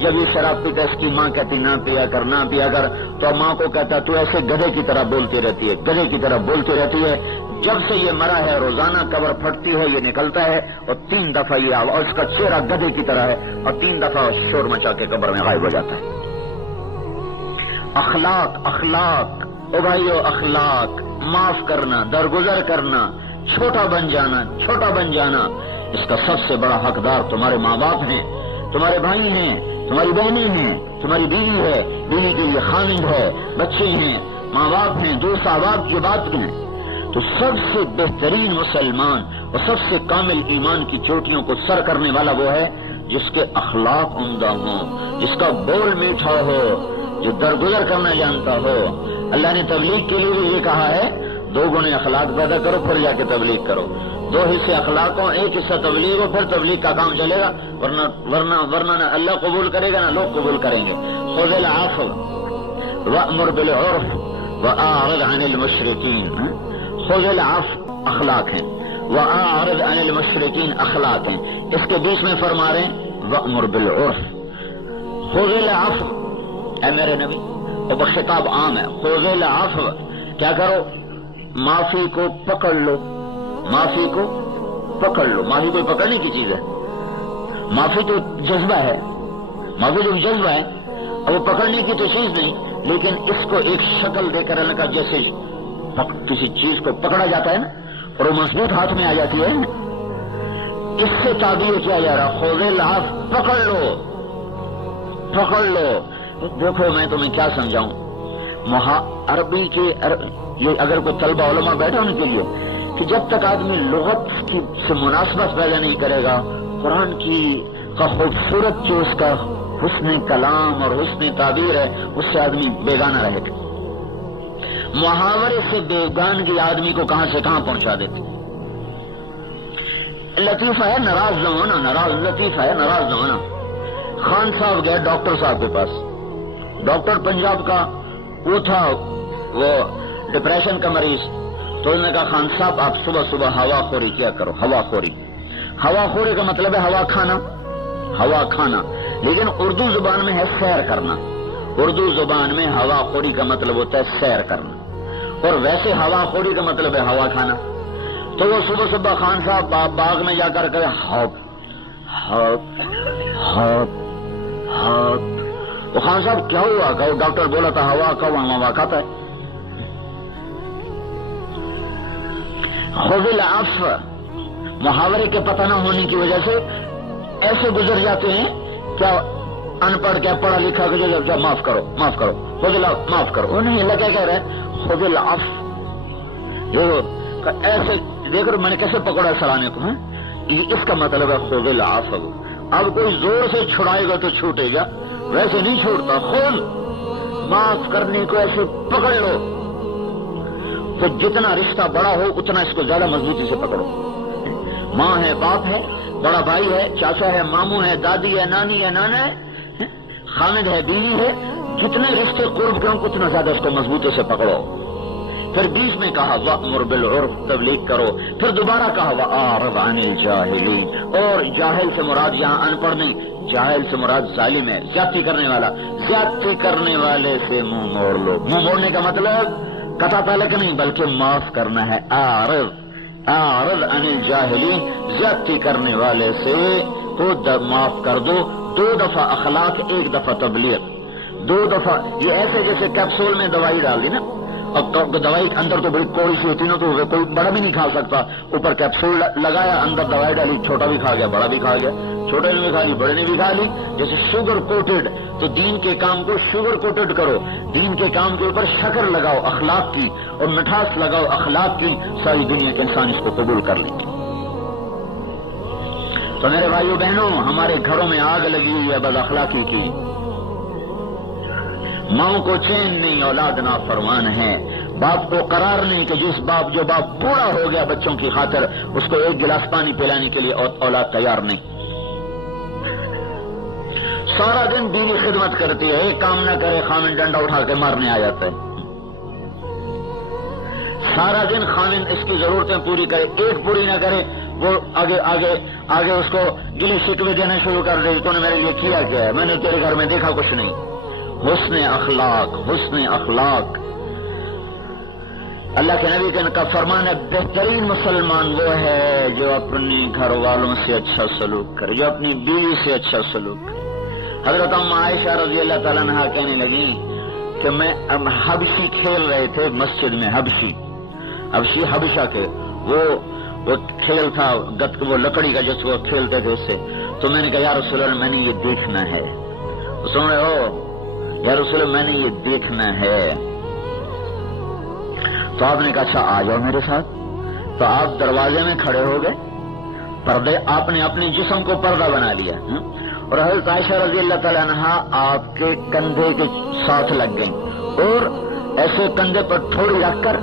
جب یہ شراب پیتا اس کی ماں کہتی نہ پیا کر، تو ماں کو کہتا تو ایسے گدھے کی طرح بولتی رہتی ہے، جب سے یہ مرا ہے روزانہ قبر پھٹتی ہے، یہ نکلتا ہے، اور 3 دفعہ یہ اور اس کا چہرہ گدھے کی طرح ہے، اور 3 دفعہ شور مچا کے قبر میں غائب ہو جاتا ہے۔ اخلاق او بھائیو اخلاق، معاف کرنا، درگزر کرنا، چھوٹا بن جانا، اس کا سب سے بڑا حقدار تمہارے ماں باپ ہیں، تمہارے بھائی ہیں، تمہاری بہنیں ہیں، تمہاری بیوی ہے، بیوی کے لیے خاوند ہے، بچے ہیں، ماں باپ ہیں، دوست احباب کی بات ہیں۔ تو سب سے بہترین مسلمان اور سب سے کامل ایمان کی چوٹیوں کو سر کرنے والا وہ ہے جس کے اخلاق عمدہ ہوں، جس کا بول میٹھا ہو، جو درگزر کرنا جانتا ہو۔ اللہ نے تبلیغ کے لیے بھی یہ کہا ہے 2 گنے اخلاق پیدا کرو پھر جا کے تبلیغ کرو، 2 حصے اخلاق ہو، 1 حصہ تبلیغ ہو، پھر تبلیغ کا کام چلے گا، ورنہ نہ اللہ قبول کرے گا نہ لوگ قبول کریں گے۔ خذ العفو وأمر بالعرف وأعرض عن المشرکین، خذ العفو اخلاق ہیں، وأعرض عن المشرکین اخلاق ہیں، اس کے بیچ میں فرما رہے ہیں وأمر بالعرف۔ خذ العفو، اے میرے نبی، اور خطاب عام ہے، خذ العفو، کیا کرو؟ معافی کو پکڑ لو، معافی کو پکڑ لو۔ معافی کوئی پکڑنے کی چیز ہے؟ معافی تو جذبہ ہے، معافی تو جذبہ ہے، اور وہ پکڑنے کی تو چیز نہیں، لیکن اس کو ایک شکل دے کر اللہ کا، جیسے کسی چیز کو پکڑا جاتا ہے نا اور وہ مضبوط ہاتھ میں آ جاتی ہے، اس سے تعبیر کیا جا رہا، خذ العفو، پکڑ لو، پکڑ لو۔ دیکھو میں تمہیں کیا سمجھاؤں، عربی کے یہ اگر کوئی طلبہ علماء بیٹھا ان کے لیے کہ جب تک آدمی لغت کی سے مناسبت پیدا نہیں کرے گا، قرآن کا خوبصورت جو اس کا حسن کلام اور حسن تعبیر ہے، اس سے آدمی بیگانہ رہے گا۔ محاورے سے بیگانگی آدمی کو کہاں سے کہاں پہنچا دیتی۔ لطیفہ ہے ناراض نہ ہونا، لطیفہ ہے ناراض نہ ہونا۔ خان صاحب گئے ڈاکٹر صاحب کے پاس، ڈاکٹر پنجاب کا وہ تھا، وہ ڈپریشن کا مریض، تو انہوں نے کہا خان صاحب آپ صبح صبح ہوا خوری کیا کرو۔ ہوا خوری کا مطلب ہے ہوا کھانا، لیکن اردو زبان میں ہے سیر کرنا۔ اردو زبان میں ہوا خوری کا مطلب ہوتا ہے سیر کرنا، اور ویسے ہوا خوری کا مطلب ہے ہوا کھانا۔ تو وہ صبح صبح خان صاحب باغ میں جا کر ہاپ ہاپ ہاپ ہاپ۔ تو خان صاحب کیا ہوا؟ کہ ڈاکٹر بولا تھا ہوا کھاتا ہے۔ خذ العفو، محاورے کے پتہ نہ ہونے کی وجہ سے ایسے گزر جاتے ہیں، کیا ان پڑھ کیا پڑھا لکھا کہ جو معاف کرو خذ العفو، معاف کرو۔ وہ نہیں، اللہ کیا کہہ رہا ہے؟ خذ العفو۔ ایسے دیکھ رہے میں نے کیسے پکڑا سلانے کو، اس کا مطلب ہے خذ العفو۔ اب کوئی زور سے چھڑائے گا تو چھوٹے گا، ویسے نہیں چھوڑتا۔ خود معاف کرنے کو ایسے پکڑ لو، تو جتنا رشتہ بڑا ہو اتنا اس کو زیادہ مضبوطی سے پکڑو۔ ماں ہے، باپ ہے، بڑا بھائی ہے، چاچا ہے، ماموں ہے، دادی ہے، نانی ہے، نانا ہے، خامد ہے، بیوی ہے، جتنے رشتے قرب کے ہوں اتنا زیادہ اس کو مضبوطی سے پکڑو۔ پھر بیچ میں کہا وأمر بالعرف، تبلیغ کرو۔ پھر دوبارہ کہا وأعرض عن الجاہلین، اور جاہل سے مراد یہاں ان پڑھ نہیں، جاہل سے مراد ظالم ہے، زیادتی کرنے والا۔ زیادتی کرنے والے سے منہ موڑ لو۔ منہ موڑنے کا مطلب قطع تعلق نہیں بلکہ معاف کرنا ہے۔ اعرض عن الجاہلین، زیادتی کرنے والے سے کو معاف کر دو۔ 2 دفعہ اخلاق، 1 دفعہ تبلیغ، 2 دفعہ۔ یہ ایسے جیسے کیپسول میں دوائی ڈال دی نا، اب دوائی اندر تو بڑی کوڑی سی ہوتی نا، تو کوئی بڑا بھی نہیں کھا سکتا۔ اوپر کیپسول لگایا، اندر دوائی ڈالی، چھوٹا بھی کھا گیا، بڑا بھی کھا گیا، چھوٹے نے بھی کھا لی، بڑے نے بھی کھا لی۔ جیسے شوگر کوٹڈ، تو دین کے کام کو شوگر کوٹڈ کرو، دین کے کام کے اوپر شکر لگاؤ اخلاق کی، اور مٹھاس لگاؤ اخلاق کی، ساری دنیا کے انسان اس کو قبول کر لیں گے۔ تو میرے بھائیو بہنوں، ہمارے گھروں میں آگ لگی ہوئی ہے بد اخلاقی کی۔ ماں کو چین نہیں، اولاد نافرمان ہے۔ باپ کو قرار نہیں کہ جو باپ بوڑھا ہو گیا بچوں کی خاطر، اس کو 1 گلاس پانی پلانے کے لیے اولاد تیار نہیں۔ سارا دن بیوی خدمت کرتی ہے، ایک کام نہ کرے خامن ڈنڈا اٹھا کے مارنے آ جاتا ہے۔ سارا دن خامن اس کی ضرورتیں پوری کرے، ایک پوری نہ کرے وہ آگے اس کو گلی شکوے دینا شروع کر دے، تو نے میرے لیے کیا کیا ہے، میں نے تیرے گھر میں دیکھا کچھ نہیں۔ حسن اخلاق اللہ کے نبی کا فرمان ہے، بہترین مسلمان وہ ہے جو اپنے گھر والوں سے اچھا سلوک کرے، جو اپنی بیوی سے اچھا سلوک کرے۔ حضرت عائشہ رضی اللہ تعالیٰ عنہا کہنے لگی کہ میں حبشی کھیل رہے تھے مسجد میں، حبشی حبشہ کے وہ کھیل تھا وہ لکڑی کا جس کو کھیلتے تھے اس سے. تو میں نے کہا یا رسول اللہ میں نے یہ دیکھنا ہے. سن رہے ہو یا رسول اللہ میں نے یہ دیکھنا ہے. تو آپ نے کہا اچھا آ جاؤ میرے ساتھ. تو آپ دروازے میں کھڑے ہو گئے، پردے آپ نے اپنے جسم کو پردہ بنا لیا، اور حضرت عائشہ رضی اللہ تعالیٰ عنہا آپ کے کندھے کے ساتھ لگ گئیں، اور ایسے کندھے پر تھوڑی رکھ کر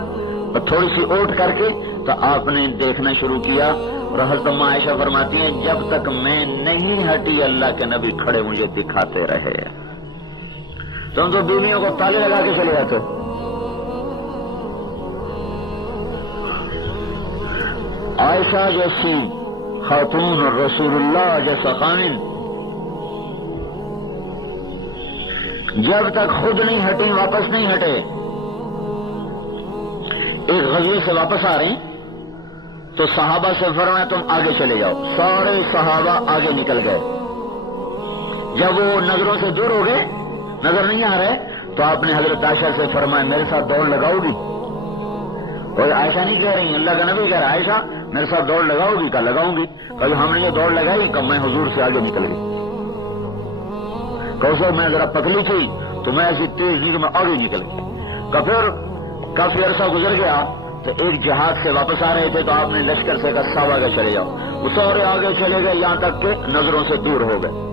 اور تھوڑی سی اوٹ کر کے تو آپ نے دیکھنا شروع کیا. اور حضرت عائشہ فرماتی ہیں جب تک میں نہیں ہٹی اللہ کے نبی کھڑے مجھے دکھاتے رہے. تم تو بیویوں کو تالے لگا کے چلے جاتے. عائشہ جیسی خاتون اور رسول اللہ جیسا خامن جب تک خود نہیں ہٹی واپس نہیں ہٹے. ایک غزوے سے واپس آ رہے ہیں تو صحابہ سے فرمایا تم آگے چلے جاؤ. سارے صحابہ آگے نکل گئے. جب وہ نظروں سے دور ہو گئے، نظر نہیں آ رہے، تو آپ نے حضرت عائشہ سے فرمایا میرے ساتھ دوڑ لگاؤ گی؟ اور عائشہ نہیں کہہ رہی، اللہ کا نبی کہہ رہا عائشہ میرے ساتھ دوڑ لگاؤ گی؟ کہا لگاؤں گی. کبھی ہم نے جو دوڑ لگائی کہ میں حضور سے آگے نکل گئی. کوثر میں ذرا پتلی تھی تو میں ایسی تیز نہیں کہ میں آگے نکل گئی. پھر کافی عرصہ گزر گیا تو ایک جہاد سے واپس آ رہے تھے تو آپ نے لشکر سے کہا سب آگے چلے جاؤ. وہ سارے آگے چلے گئے یہاں تک کہ نظروں سے دور ہو گئے.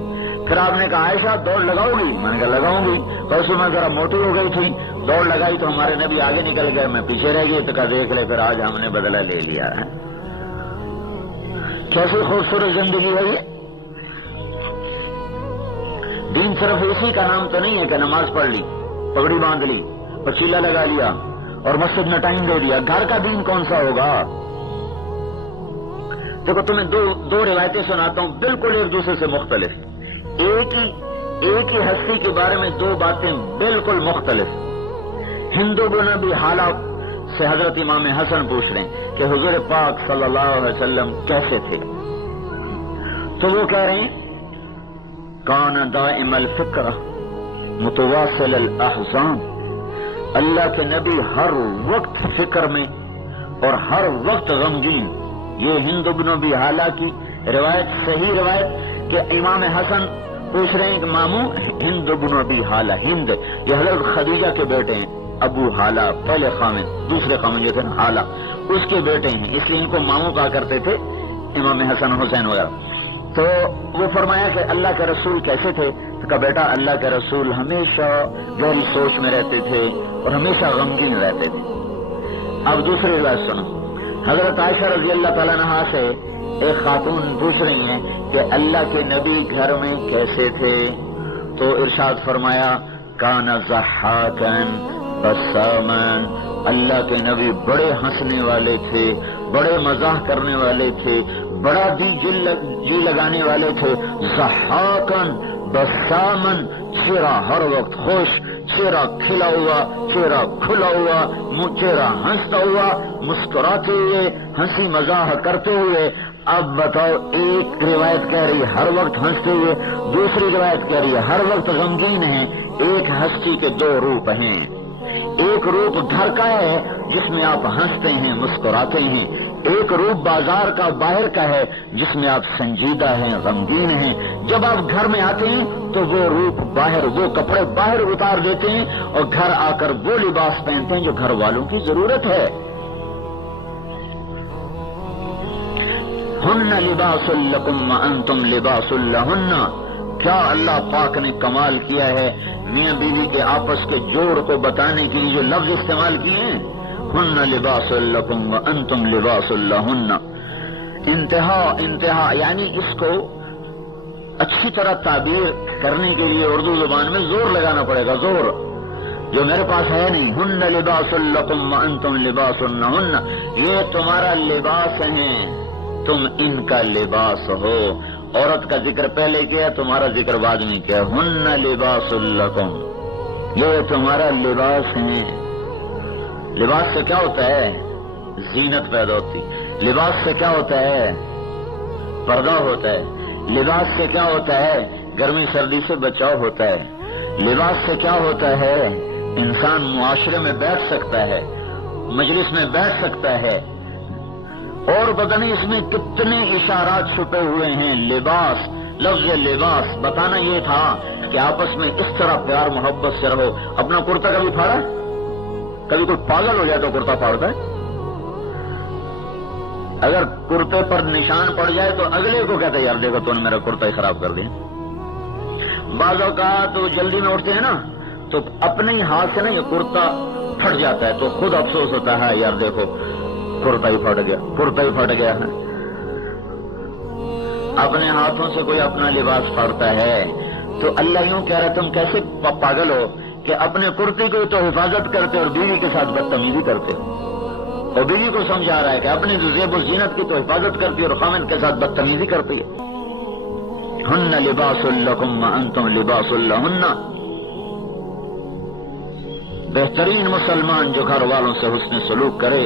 پھر آپ نے کہا عائشہ دوڑ لگاؤ گی؟ میں نے کہا لگاؤں گی. کوثر میں ذرا موٹی ہو گئی تھی، دوڑ لگائی تو ہمارے نبی آگے نکل گئے، میں پیچھے رہ گئی. تو کہا دیکھ لے پھر آج ہم نے بدلہ لے لیا ہے. کیسی خوبصورت زندگی ہے یہ. دین صرف اسی کا نام تو نہیں ہے کہ نماز پڑھ لی، پگڑی باندھ لی، پچیلا لگا لیا اور مسجد میں ٹائم دے دیا. گھر کا دین کون سا ہوگا؟ دیکھو تمہیں دو روایتیں سناتا ہوں بالکل ایک دوسرے سے مختلف. ایک ہی ہستی کے بارے میں دو باتیں بالکل مختلف. ہندو بن ابی حالہ سے حضرت امام حسن پوچھ رہے ہیں کہ حضور پاک صلی اللہ علیہ وسلم کیسے تھے؟ تو وہ کہہ رہے ہیں کان دائم الفکر متواصل الاحزان. اللہ کے نبی ہر وقت فکر میں اور ہر وقت غمگین. یہ ہند بن ابی حالہ کی روایت صحیح روایت کہ امام حسن پوچھ رہے ہیں کہ ماموں ہند بن ابی حالہ، ہند یہ حضرت خدیجہ کے بیٹے ہیں. ابو حالہ پہلے خامن، دوسرے خامن جو تھے نا حالہ، اس کے بیٹے ہیں، اس لیے ان کو ماموں کہا کرتے تھے امام حسن حسین وغیرہ. تو وہ فرمایا کہ اللہ کے رسول کیسے تھے؟ تو کہا بیٹا اللہ کے رسول ہمیشہ گہری سوچ میں رہتے تھے اور ہمیشہ غمگین رہتے تھے. اب دوسری روایت سنو. حضرت عائشہ رضی اللہ تعالیٰ عنہا سے ایک خاتون پوچھ رہی ہیں کہ اللہ کے نبی گھر میں کیسے تھے؟ تو ارشاد فرمایا کان ضحاکا بساما. اللہ کے نبی بڑے ہنسنے والے تھے، بڑے مزاح کرنے والے تھے، بڑا جی لگانے والے تھے. ضحاکا بساما، چہرہ ہر وقت خوش، چہرہ کھلا ہوا، چہرہ کھلا ہوا، چہرہ ہنستا ہوا، مسکراتے ہوئے، ہنسی مزاح کرتے ہوئے. اب بتاؤ ایک روایت کہہ رہی ہے ہر وقت ہنستے ہوئے، دوسری روایت کہہ رہی ہے ہر وقت غمگین ہیں. ایک ہستی کے دو روپ ہیں. ایک روپ گھر کا ہے جس میں آپ ہنستے ہیں مسکراتے ہیں، ایک روپ بازار کا باہر کا ہے جس میں آپ سنجیدہ ہیں غمگین ہیں. جب آپ گھر میں آتے ہیں تو وہ روپ باہر، وہ کپڑے باہر اتار دیتے ہیں اور گھر آ کر وہ لباس پہنتے ہیں جو گھر والوں کی ضرورت ہے. ہن لباس لکم وانتم لباس لہن. کیا اللہ پاک نے کمال کیا ہے میاں بیوی کے آپس کے جوڑ کو بتانے کے لیے جو لفظ استعمال کیے ہیں ہن لباس لکم وانتم لباس لہن. انتہا یعنی اس کو اچھی طرح تعبیر کرنے کے لیے اردو زبان میں زور لگانا پڑے گا، زور جو میرے پاس ہے نہیں. ہن لباس لکم وانتم لباس لہن. یہ تمہارا لباس ہیں، تم ان کا لباس ہو. عورت کا ذکر پہلے کیا، تمہارا ذکر بعد میں کیا. ہن لباس لکم، یہ تمہارا لباس ہے. لباس سے کیا ہوتا ہے؟ زینت پیدا ہوتی. لباس سے کیا ہوتا ہے؟ پردہ ہوتا ہے. لباس سے کیا ہوتا ہے؟ گرمی سردی سے بچاؤ ہوتا ہے. لباس سے کیا ہوتا ہے؟ انسان معاشرے میں بیٹھ سکتا ہے، مجلس میں بیٹھ سکتا ہے، اور پتہ نہیں اس میں کتنے اشارات چھپے ہوئے ہیں. لباس، لفظ لباس بتانا یہ تھا کہ آپس میں اس طرح پیار محبت سے رہو. اپنا کرتا کبھی پھاڑا؟ کبھی کوئی پاگل ہو جائے تو کرتا پھاڑتا ہے. اگر کرتے پر نشان پڑ جائے تو اگلے کو کہتا ہے یار دیکھو تو نے میرا کرتا ہی خراب کر دیا. بعض اوقات تو جلدی میں اٹھتے ہیں نا تو اپنے ہی ہاتھ سے نا یہ کرتا پھٹ جاتا ہے تو خود افسوس ہوتا ہے یار دیکھو کرتا ہی پھٹ گیا، کرتا ہی پھٹ گیا ہے. اپنے ہاتھوں سے کوئی اپنا لباس پھاڑتا ہے تو اللہ یوں کہہ رہا تم کیسے پاگل ہو کہ اپنے کرتے کو تو حفاظت کرتے اور بیوی کے ساتھ بدتمیزی کرتے ہو. اور بیوی کو سمجھا رہا ہے کہ اپنی زیب و زینت کی تو حفاظت کرتی ہے اور خامن کے ساتھ بدتمیزی کرتی ہے. ہن لباس لکم وانتم لباس لہن. بہترین مسلمان جو گھر والوں سے حسن سلوک کرے،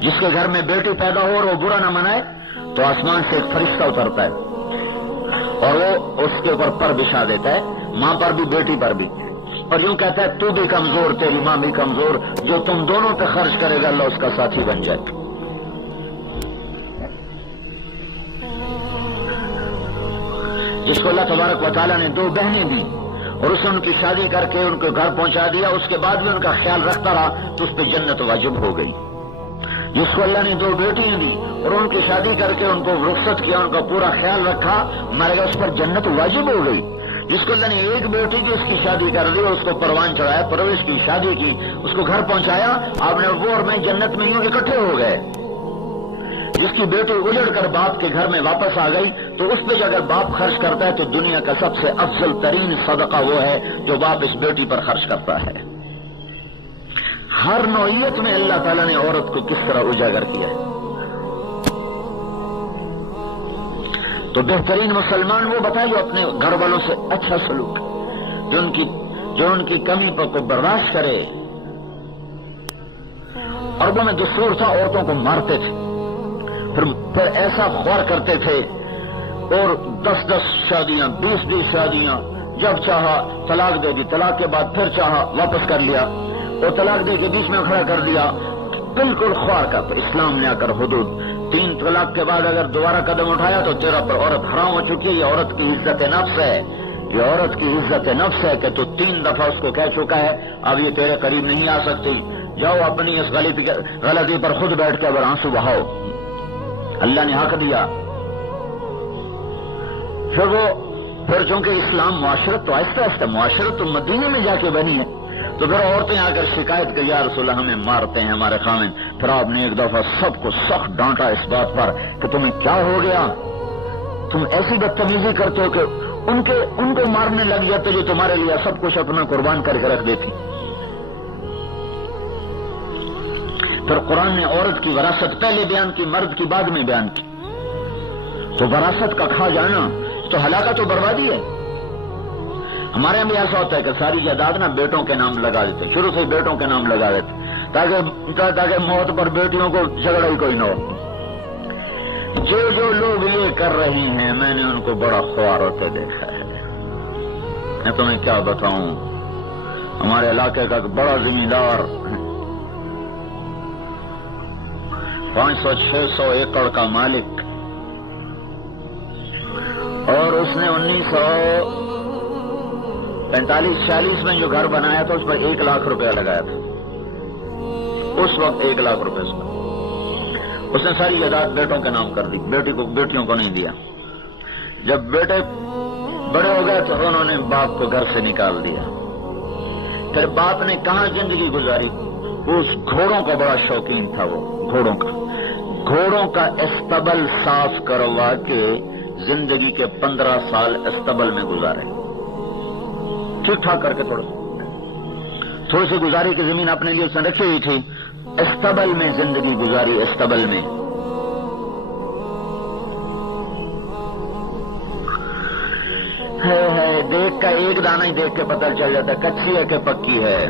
جس کے گھر میں بیٹی پیدا ہو اور وہ برا نہ منائے تو آسمان سے ایک فرشتہ اترتا ہے اور وہ اس کے اوپر پر بچھا دیتا ہے، ماں پر بھی بیٹی پر بھی، اور یوں کہتا ہے تو بھی کمزور تیری ماں بھی کمزور، جو تم دونوں پہ خرچ کرے گا اللہ اس کا ساتھی بن جائے. جس کو اللہ تبارک و تعالیٰ نے 2 بہنیں دی اور اسے ان کی شادی کر کے ان کو گھر پہنچا دیا، اس کے بعد بھی ان کا خیال رکھتا رہا تو اس پہ جنت واجب ہو گئی. جس کو اللہ نے 2 بیٹیاں دی اور ان کی شادی کر کے ان کو رخصت کیا، ان کا پورا خیال رکھا، مر گیا، اس پر جنت واجب ہو گئی. جس کو اللہ نے 1 بیٹی کی اس کی شادی کر دی اور اس کو پروان چڑھایا، پرورش کی، شادی کی، اس کو گھر پہنچایا، آپ نے وہ اور میں جنت میں یوں اکٹھے ہو گئے. جس کی بیٹی اجڑ کر باپ کے گھر میں واپس آ گئی تو اس پہ اگر باپ خرچ کرتا ہے تو دنیا کا سب سے افضل ترین صدقہ وہ ہے جو باپ اس بیٹی پر خرچ کرتا ہے. ہر نوعیت میں اللہ تعالیٰ نے عورت کو کس طرح اجاگر کیا ہے. تو بہترین مسلمان وہ بتائے جو اپنے گھر والوں سے اچھا سلوک، جو ان کی کمی پر کو برداشت کرے. عربوں میں دستور تھا عورتوں کو مارتے تھے، پھر ایسا خوار کرتے تھے اور 10 شادیاں، 20 شادیاں، جب چاہا طلاق دے دی، طلاق کے بعد پھر چاہا واپس کر لیا اور طلاق دے کے بیچ میں کھڑا کر دیا. بالکل خوار کا. تو اسلام نے آ کر حدود 3 طلاق کے بعد اگر دوبارہ قدم اٹھایا تو تیرا پر عورت حرام ہو چکی ہے. یہ عورت کی عزت نفس ہے، یہ عورت کی عزت نفس ہے کہ تو 3 دفعہ اس کو کہہ چکا ہے اب یہ تیرے قریب نہیں آ سکتی. جاؤ اپنی اس غلطی پر خود بیٹھ کے اب آنسو بہاؤ. اللہ نے حق دیا. پھر چونکہ اسلام معاشرت تو آہستہ آہستہ معاشرت تو مدینے میں جا کے بنی ہے تو پھر عورتیں آ کر شکایت کی یا رسول اللہ ہمیں مارتے ہیں ہمارے خامن. پھر آپ نے ایک دفعہ سب کو سخت ڈانٹا اس بات پر کہ تمہیں کیا ہو گیا، تم ایسی بدتمیزی کرتے ہو کہ ان کو مارنے لگ جاتے جو تمہارے لیے سب کچھ اپنا قربان کر کے رکھ دیتی. پھر قرآن نے عورت کی وراثت پہلے بیان کی، مرد کی بعد میں بیان کی. تو وراثت کا کھا جانا تو ہلاکت و بربادی ہے. ہمارے یہاں بھی ایسا ہوتا ہے کہ ساری جائیداد نا بیٹوں کے نام لگا دیتے، شروع سے بیٹوں کے نام لگا دیتے تاکہ موت پر بیٹیوں کو جھگڑا ہی کوئی نہ ہو. جو لوگ یہ کر رہی ہیں میں نے ان کو بڑا خوار ہوتے دیکھا ہے. میں تمہیں کیا بتاؤں، ہمارے علاقے کا بڑا زمیندار 500-600 ایکڑ کا مالک، اور اس نے 1945-46 میں جو گھر بنایا تھا اس پر 1 لاکھ روپیہ لگایا تھا. اس وقت 1 لاکھ روپے اس نے ساری جائیداد بیٹوں کے نام کر دی، بیٹیوں کو نہیں دیا. جب بیٹے بڑے ہو گئے تو انہوں نے باپ کو گھر سے نکال دیا. پھر باپ نے کہاں زندگی گزاری، اس گھوڑوں کا بڑا شوقین تھا. وہ گھوڑوں کا استبل صاف کروا کے زندگی کے 15 سال استبل میں گزارے. ٹھیک ٹھاک کر کے تھوڑی سی گزاری کی زمین اپنے لیے اس نے رکھی ہوئی تھی، استبل میں زندگی گزاری. استبل میں ہے دیکھ کا ایک دانہ ہی دیکھ کے پتہ چل جاتا ہے کچی ہے کہ پکی ہے.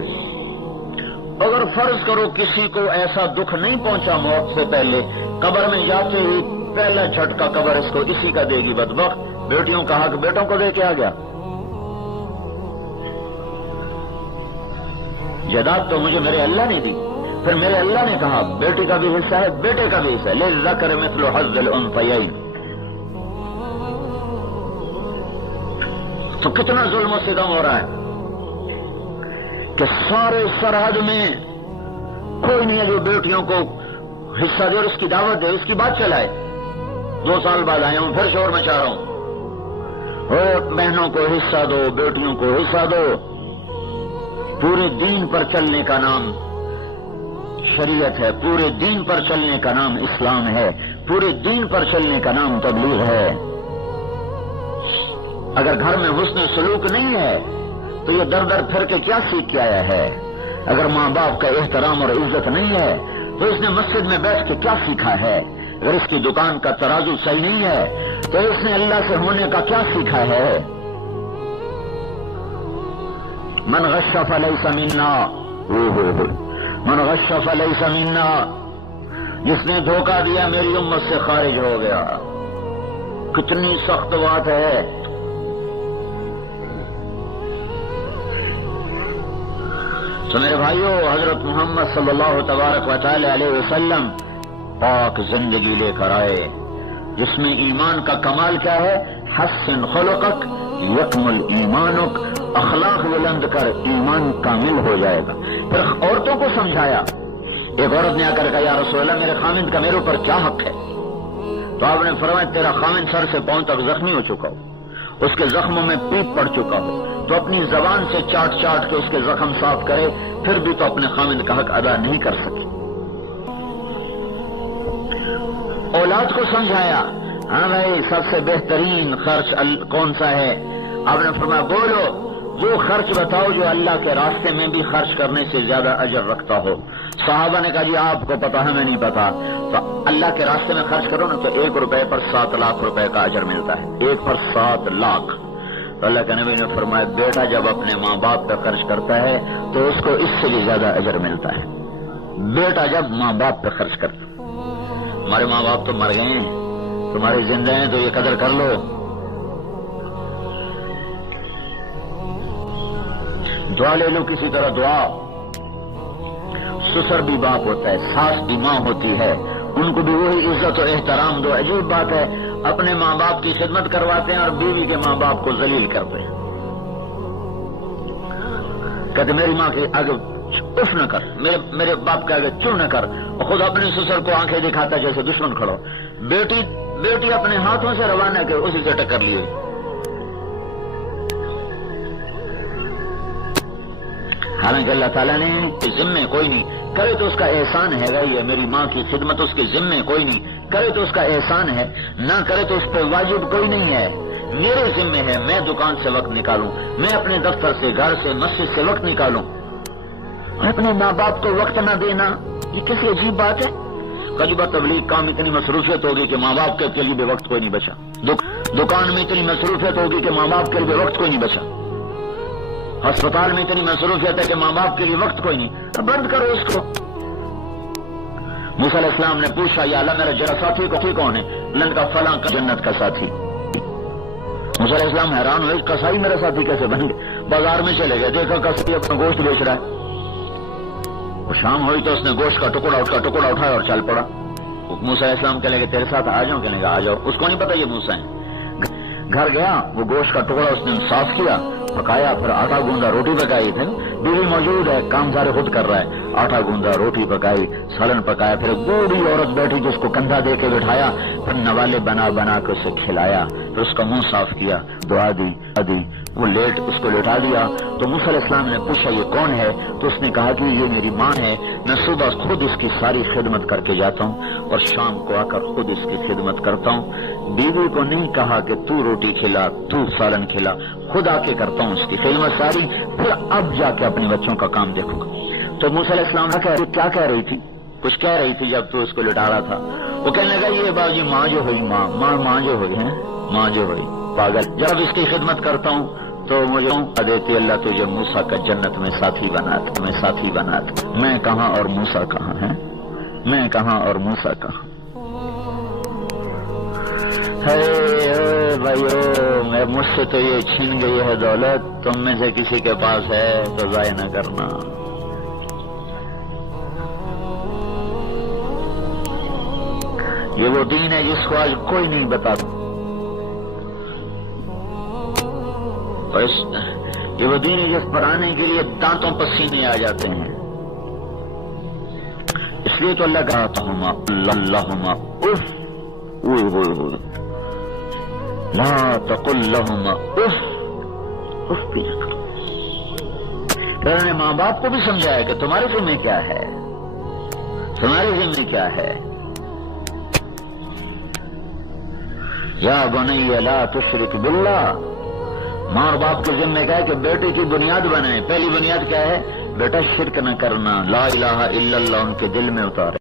اگر فرض کرو کسی کو ایسا دکھ نہیں پہنچا موت سے پہلے، قبر میں جاتے ہی پہلا جھٹکا قبر اس کو اسی کا دے گی. بدبخت بیٹیوں کا حق بیٹوں کو دے کے آ گیا. جائیداد تو مجھے میرے اللہ نے دی. پھر میرے اللہ نے کہا بیٹی کا بھی حصہ ہے, بیٹے کا بھی حصہ ہے, للذکر مثل حظ الانثیین. تو کتنا ظلم و ستم ہو رہا ہے کہ سارے سرحد میں کوئی نہیں ہے جو بیٹیوں کو حصہ دے اور اس کی دعوت دے, اس کی بات چلائے. 2 سال بعد آیا ہوں, پھر شور مچا رہا ہوں, بہنوں کو حصہ دو, بیٹیوں کو حصہ دو. پورے دین پر چلنے کا نام شریعت ہے, پورے دین پر چلنے کا نام اسلام ہے, پورے دین پر چلنے کا نام تبلیغ ہے. اگر گھر میں حسن سلوک نہیں ہے تو یہ در در پھر کے کیا سیکھ کے آیا ہے؟ اگر ماں باپ کا احترام اور عزت نہیں ہے تو اس نے مسجد میں بیٹھ کے کیا سیکھا ہے؟ اگر اس کی دکان کا ترازو صحیح نہیں ہے تو اس نے اللہ سے ہونے کا کیا سیکھا ہے؟ من غش فلیس منا, من غش فلیس منا, جس نے دھوکہ دیا میری امت سے خارج ہو گیا. کتنی سخت بات ہے. تو میرے بھائیو, حضرت محمد صلی اللہ تبارک و تعالی علیہ وسلم پاک زندگی لے کر آئے جس میں ایمان کا کمال کیا ہے؟ حسن خلقک یکمل ایمانک, اخلاق بلند کر ایمان کامل ہو جائے گا. پھر عورتوں کو سمجھایا. ایک عورت نے آ کر کہا یا رسول اللہ میرے خامند کا میرے اوپر کیا حق ہے؟ تو آپ نے فرمایا تیرا خامند سر سے پاؤں تک زخمی ہو چکا ہو, اس کے زخموں میں پیپ پڑ چکا ہو, تو اپنی زبان سے چاٹ چاٹ کے اس کے زخم صاف کرے, پھر بھی تو اپنے خامند کا حق ادا نہیں کر سکی. اولاد کو سمجھایا. ہاں بھائی, سب سے بہترین خرچ کون سا ہے؟ آپ نے فرمایا بولو, وہ خرچ بتاؤ جو اللہ کے راستے میں بھی خرچ کرنے سے زیادہ اجر رکھتا ہو. صحابہ نے کہا جی آپ کو پتا, ہمیں نہیں پتا. تو اللہ کے راستے میں خرچ کرو نا تو 1 روپے پر 7 لاکھ روپے کا اجر ملتا ہے. 1 پر 7 لاکھ. تو اللہ کے نبی نے فرمایا بیٹا جب اپنے ماں باپ پہ خرچ کرتا ہے تو اس کو اس سے بھی زیادہ اجر ملتا ہے. بیٹا جب ماں باپ پہ خرچ کرتا. ہمارے ماں باپ تو مر گئے ہیں, تمہاری زندہ ہیں تو یہ قدر کر لو. دعا لے لو کسی طرح دعا. سسر بھی باپ ہوتا ہے, ساس بھی ماں ہوتی ہے, ان کو بھی وہی عزت و احترام دو. عجیب بات ہے, اپنے ماں باپ کی خدمت کرواتے ہیں اور بیوی کے ماں باپ کو ذلیل کرتے ہیں. کہتے میری ماں کے آگے اف نہ کر, میرے باپ کے آگے چو نہ کر, اور خود اپنے سسر کو آنکھیں دکھاتا جیسے دشمن کھڑو. بیٹی اپنے ہاتھوں سے روانہ کر, اسی سے ٹکر لیے. حالانکہ اللہ تعالیٰ نے ذمے کوئی نہیں کرے تو اس کا احسان ہے گا. یہ میری ماں کی خدمت اس کے ذمے کوئی نہیں کرے تو اس کا احسان ہے, نہ کرے تو اس پہ واجب کوئی نہیں ہے. میرے ذمے ہے, میں دکان سے وقت نکالوں, میں اپنے دفتر سے, گھر سے, مسجد سے وقت نکالوں. اپنے ماں باپ کو وقت نہ دینا یہ کیسی عجیب بات ہے. کجبہ تبلیغ کام اتنی مصروفیت ہوگی کہ ماں باپ کے لیے بھی وقت کوئی نہیں بچا. دکان میں اتنی مصروفیت ہوگی کہ ماں باپ کے لیے وقت کوئی نہیں بچا. ہسپتال میں اتنی مصروفیت ہے کہ ماں باپ کے لیے وقت کوئی نہیں. بند کرو اس کو. موسیٰ علیہ السلام نے پوچھا یا اللہ میرا جرا ساتھی کون ہے؟ اللہ نے کہا فلاں کا جنت کا ساتھی. موسیٰ علیہ السلام حیران ہوئے, کسائی میرا ساتھی کیسے بن گئے؟ بازار میں چلے گئے, دیکھا کسائی اپنا گوشت بیچ رہا ہے. شام ہوئی تو اس نے گوشت کا ٹکڑا اٹھایا اور چل پڑا. موسیٰ علیہ السلام کہنے لگے تیرے ساتھ آ جاؤں؟ کہنے لگا آ جاؤ. اس کو نہیں پتا یہ موسیٰ ہے. گھر گیا, وہ گوشت کا ٹکڑا اس نے صاف کیا, پکایا, پھر آٹا گوندا روٹی پکائی. تھے بیوی موجود ہے, کام سارے خود کر رہا ہے. آٹا گوندا, روٹی پکائی, سالن پکایا. پھر بوڑھی عورت بیٹھی جس کو کندھا دے کے بٹھایا, پھر نوالے بنا کے اسے کھلایا, پھر اس کا منہ صاف کیا, دعا دی. وہ اس کو لٹا دیا. تو موسیٰ علیہ السلام نے پوچھا یہ کون ہے؟ تو اس نے کہا کہ یہ میری ماں ہے, میں صبح خود اس کی ساری خدمت کر کے جاتا ہوں اور شام کو آ کر خود اس کی خدمت کرتا ہوں. بیوی کو نہیں کہا کہ تو روٹی کھلا, تو سالن کھلا, خود آ کے کرتا ہوں اس کی خدمت ساری, پھر اب جا کے اپنے بچوں کا کام دیکھوں گا. تو موسیٰ علیہ السلام نے کیا کہہ رہی تھی؟ کچھ کہہ رہی تھی جب تو اس کو لٹا رہا تھا. وہ کہنے لگا یہ باجی ماں جو ہوئی, ماں جو ہوئی ہے, ماں جو ہوئی پاگل. جب اس کی خدمت کرتا ہوں تو مجھے دیتی اللہ تجھے موسیٰ کا جنت میں ساتھی بناتا. میں کہاں اور موسیٰ کہاں ہے, میں کہاں اور موسیٰ کہاں. بھائیو, مجھ سے تو یہ چھین گئی ہے دولت, تم میں سے کسی کے پاس ہے تو ضائع نہ کرنا. یہ وہ دین ہے جس کو آج کوئی نہیں بتاتا، اور یہ وہ دین ہے جس پر آنے کے لیے دانتوں پر سینے آ جاتے ہیں۔ اس لیے تو اللہ کہتا ہوں اللہم اف، لا تقل لہما اف، اف بھی نہ کرو۔ پھر انہوں نے ماں باپ کو بھی سمجھایا کہ تمہارے ذمہ کیا ہے، تمہارے ذمہ کیا ہے۔ یا بنی لا تشرک باللہ، ماں اور باپ کے ذمہ کیا ہے کہ بیٹے کی بنیاد بنائیں۔ پہلی بنیاد کیا ہے؟ بیٹا شرک نہ کرنا، لا الہ الا اللہ ان کے دل میں اتارے۔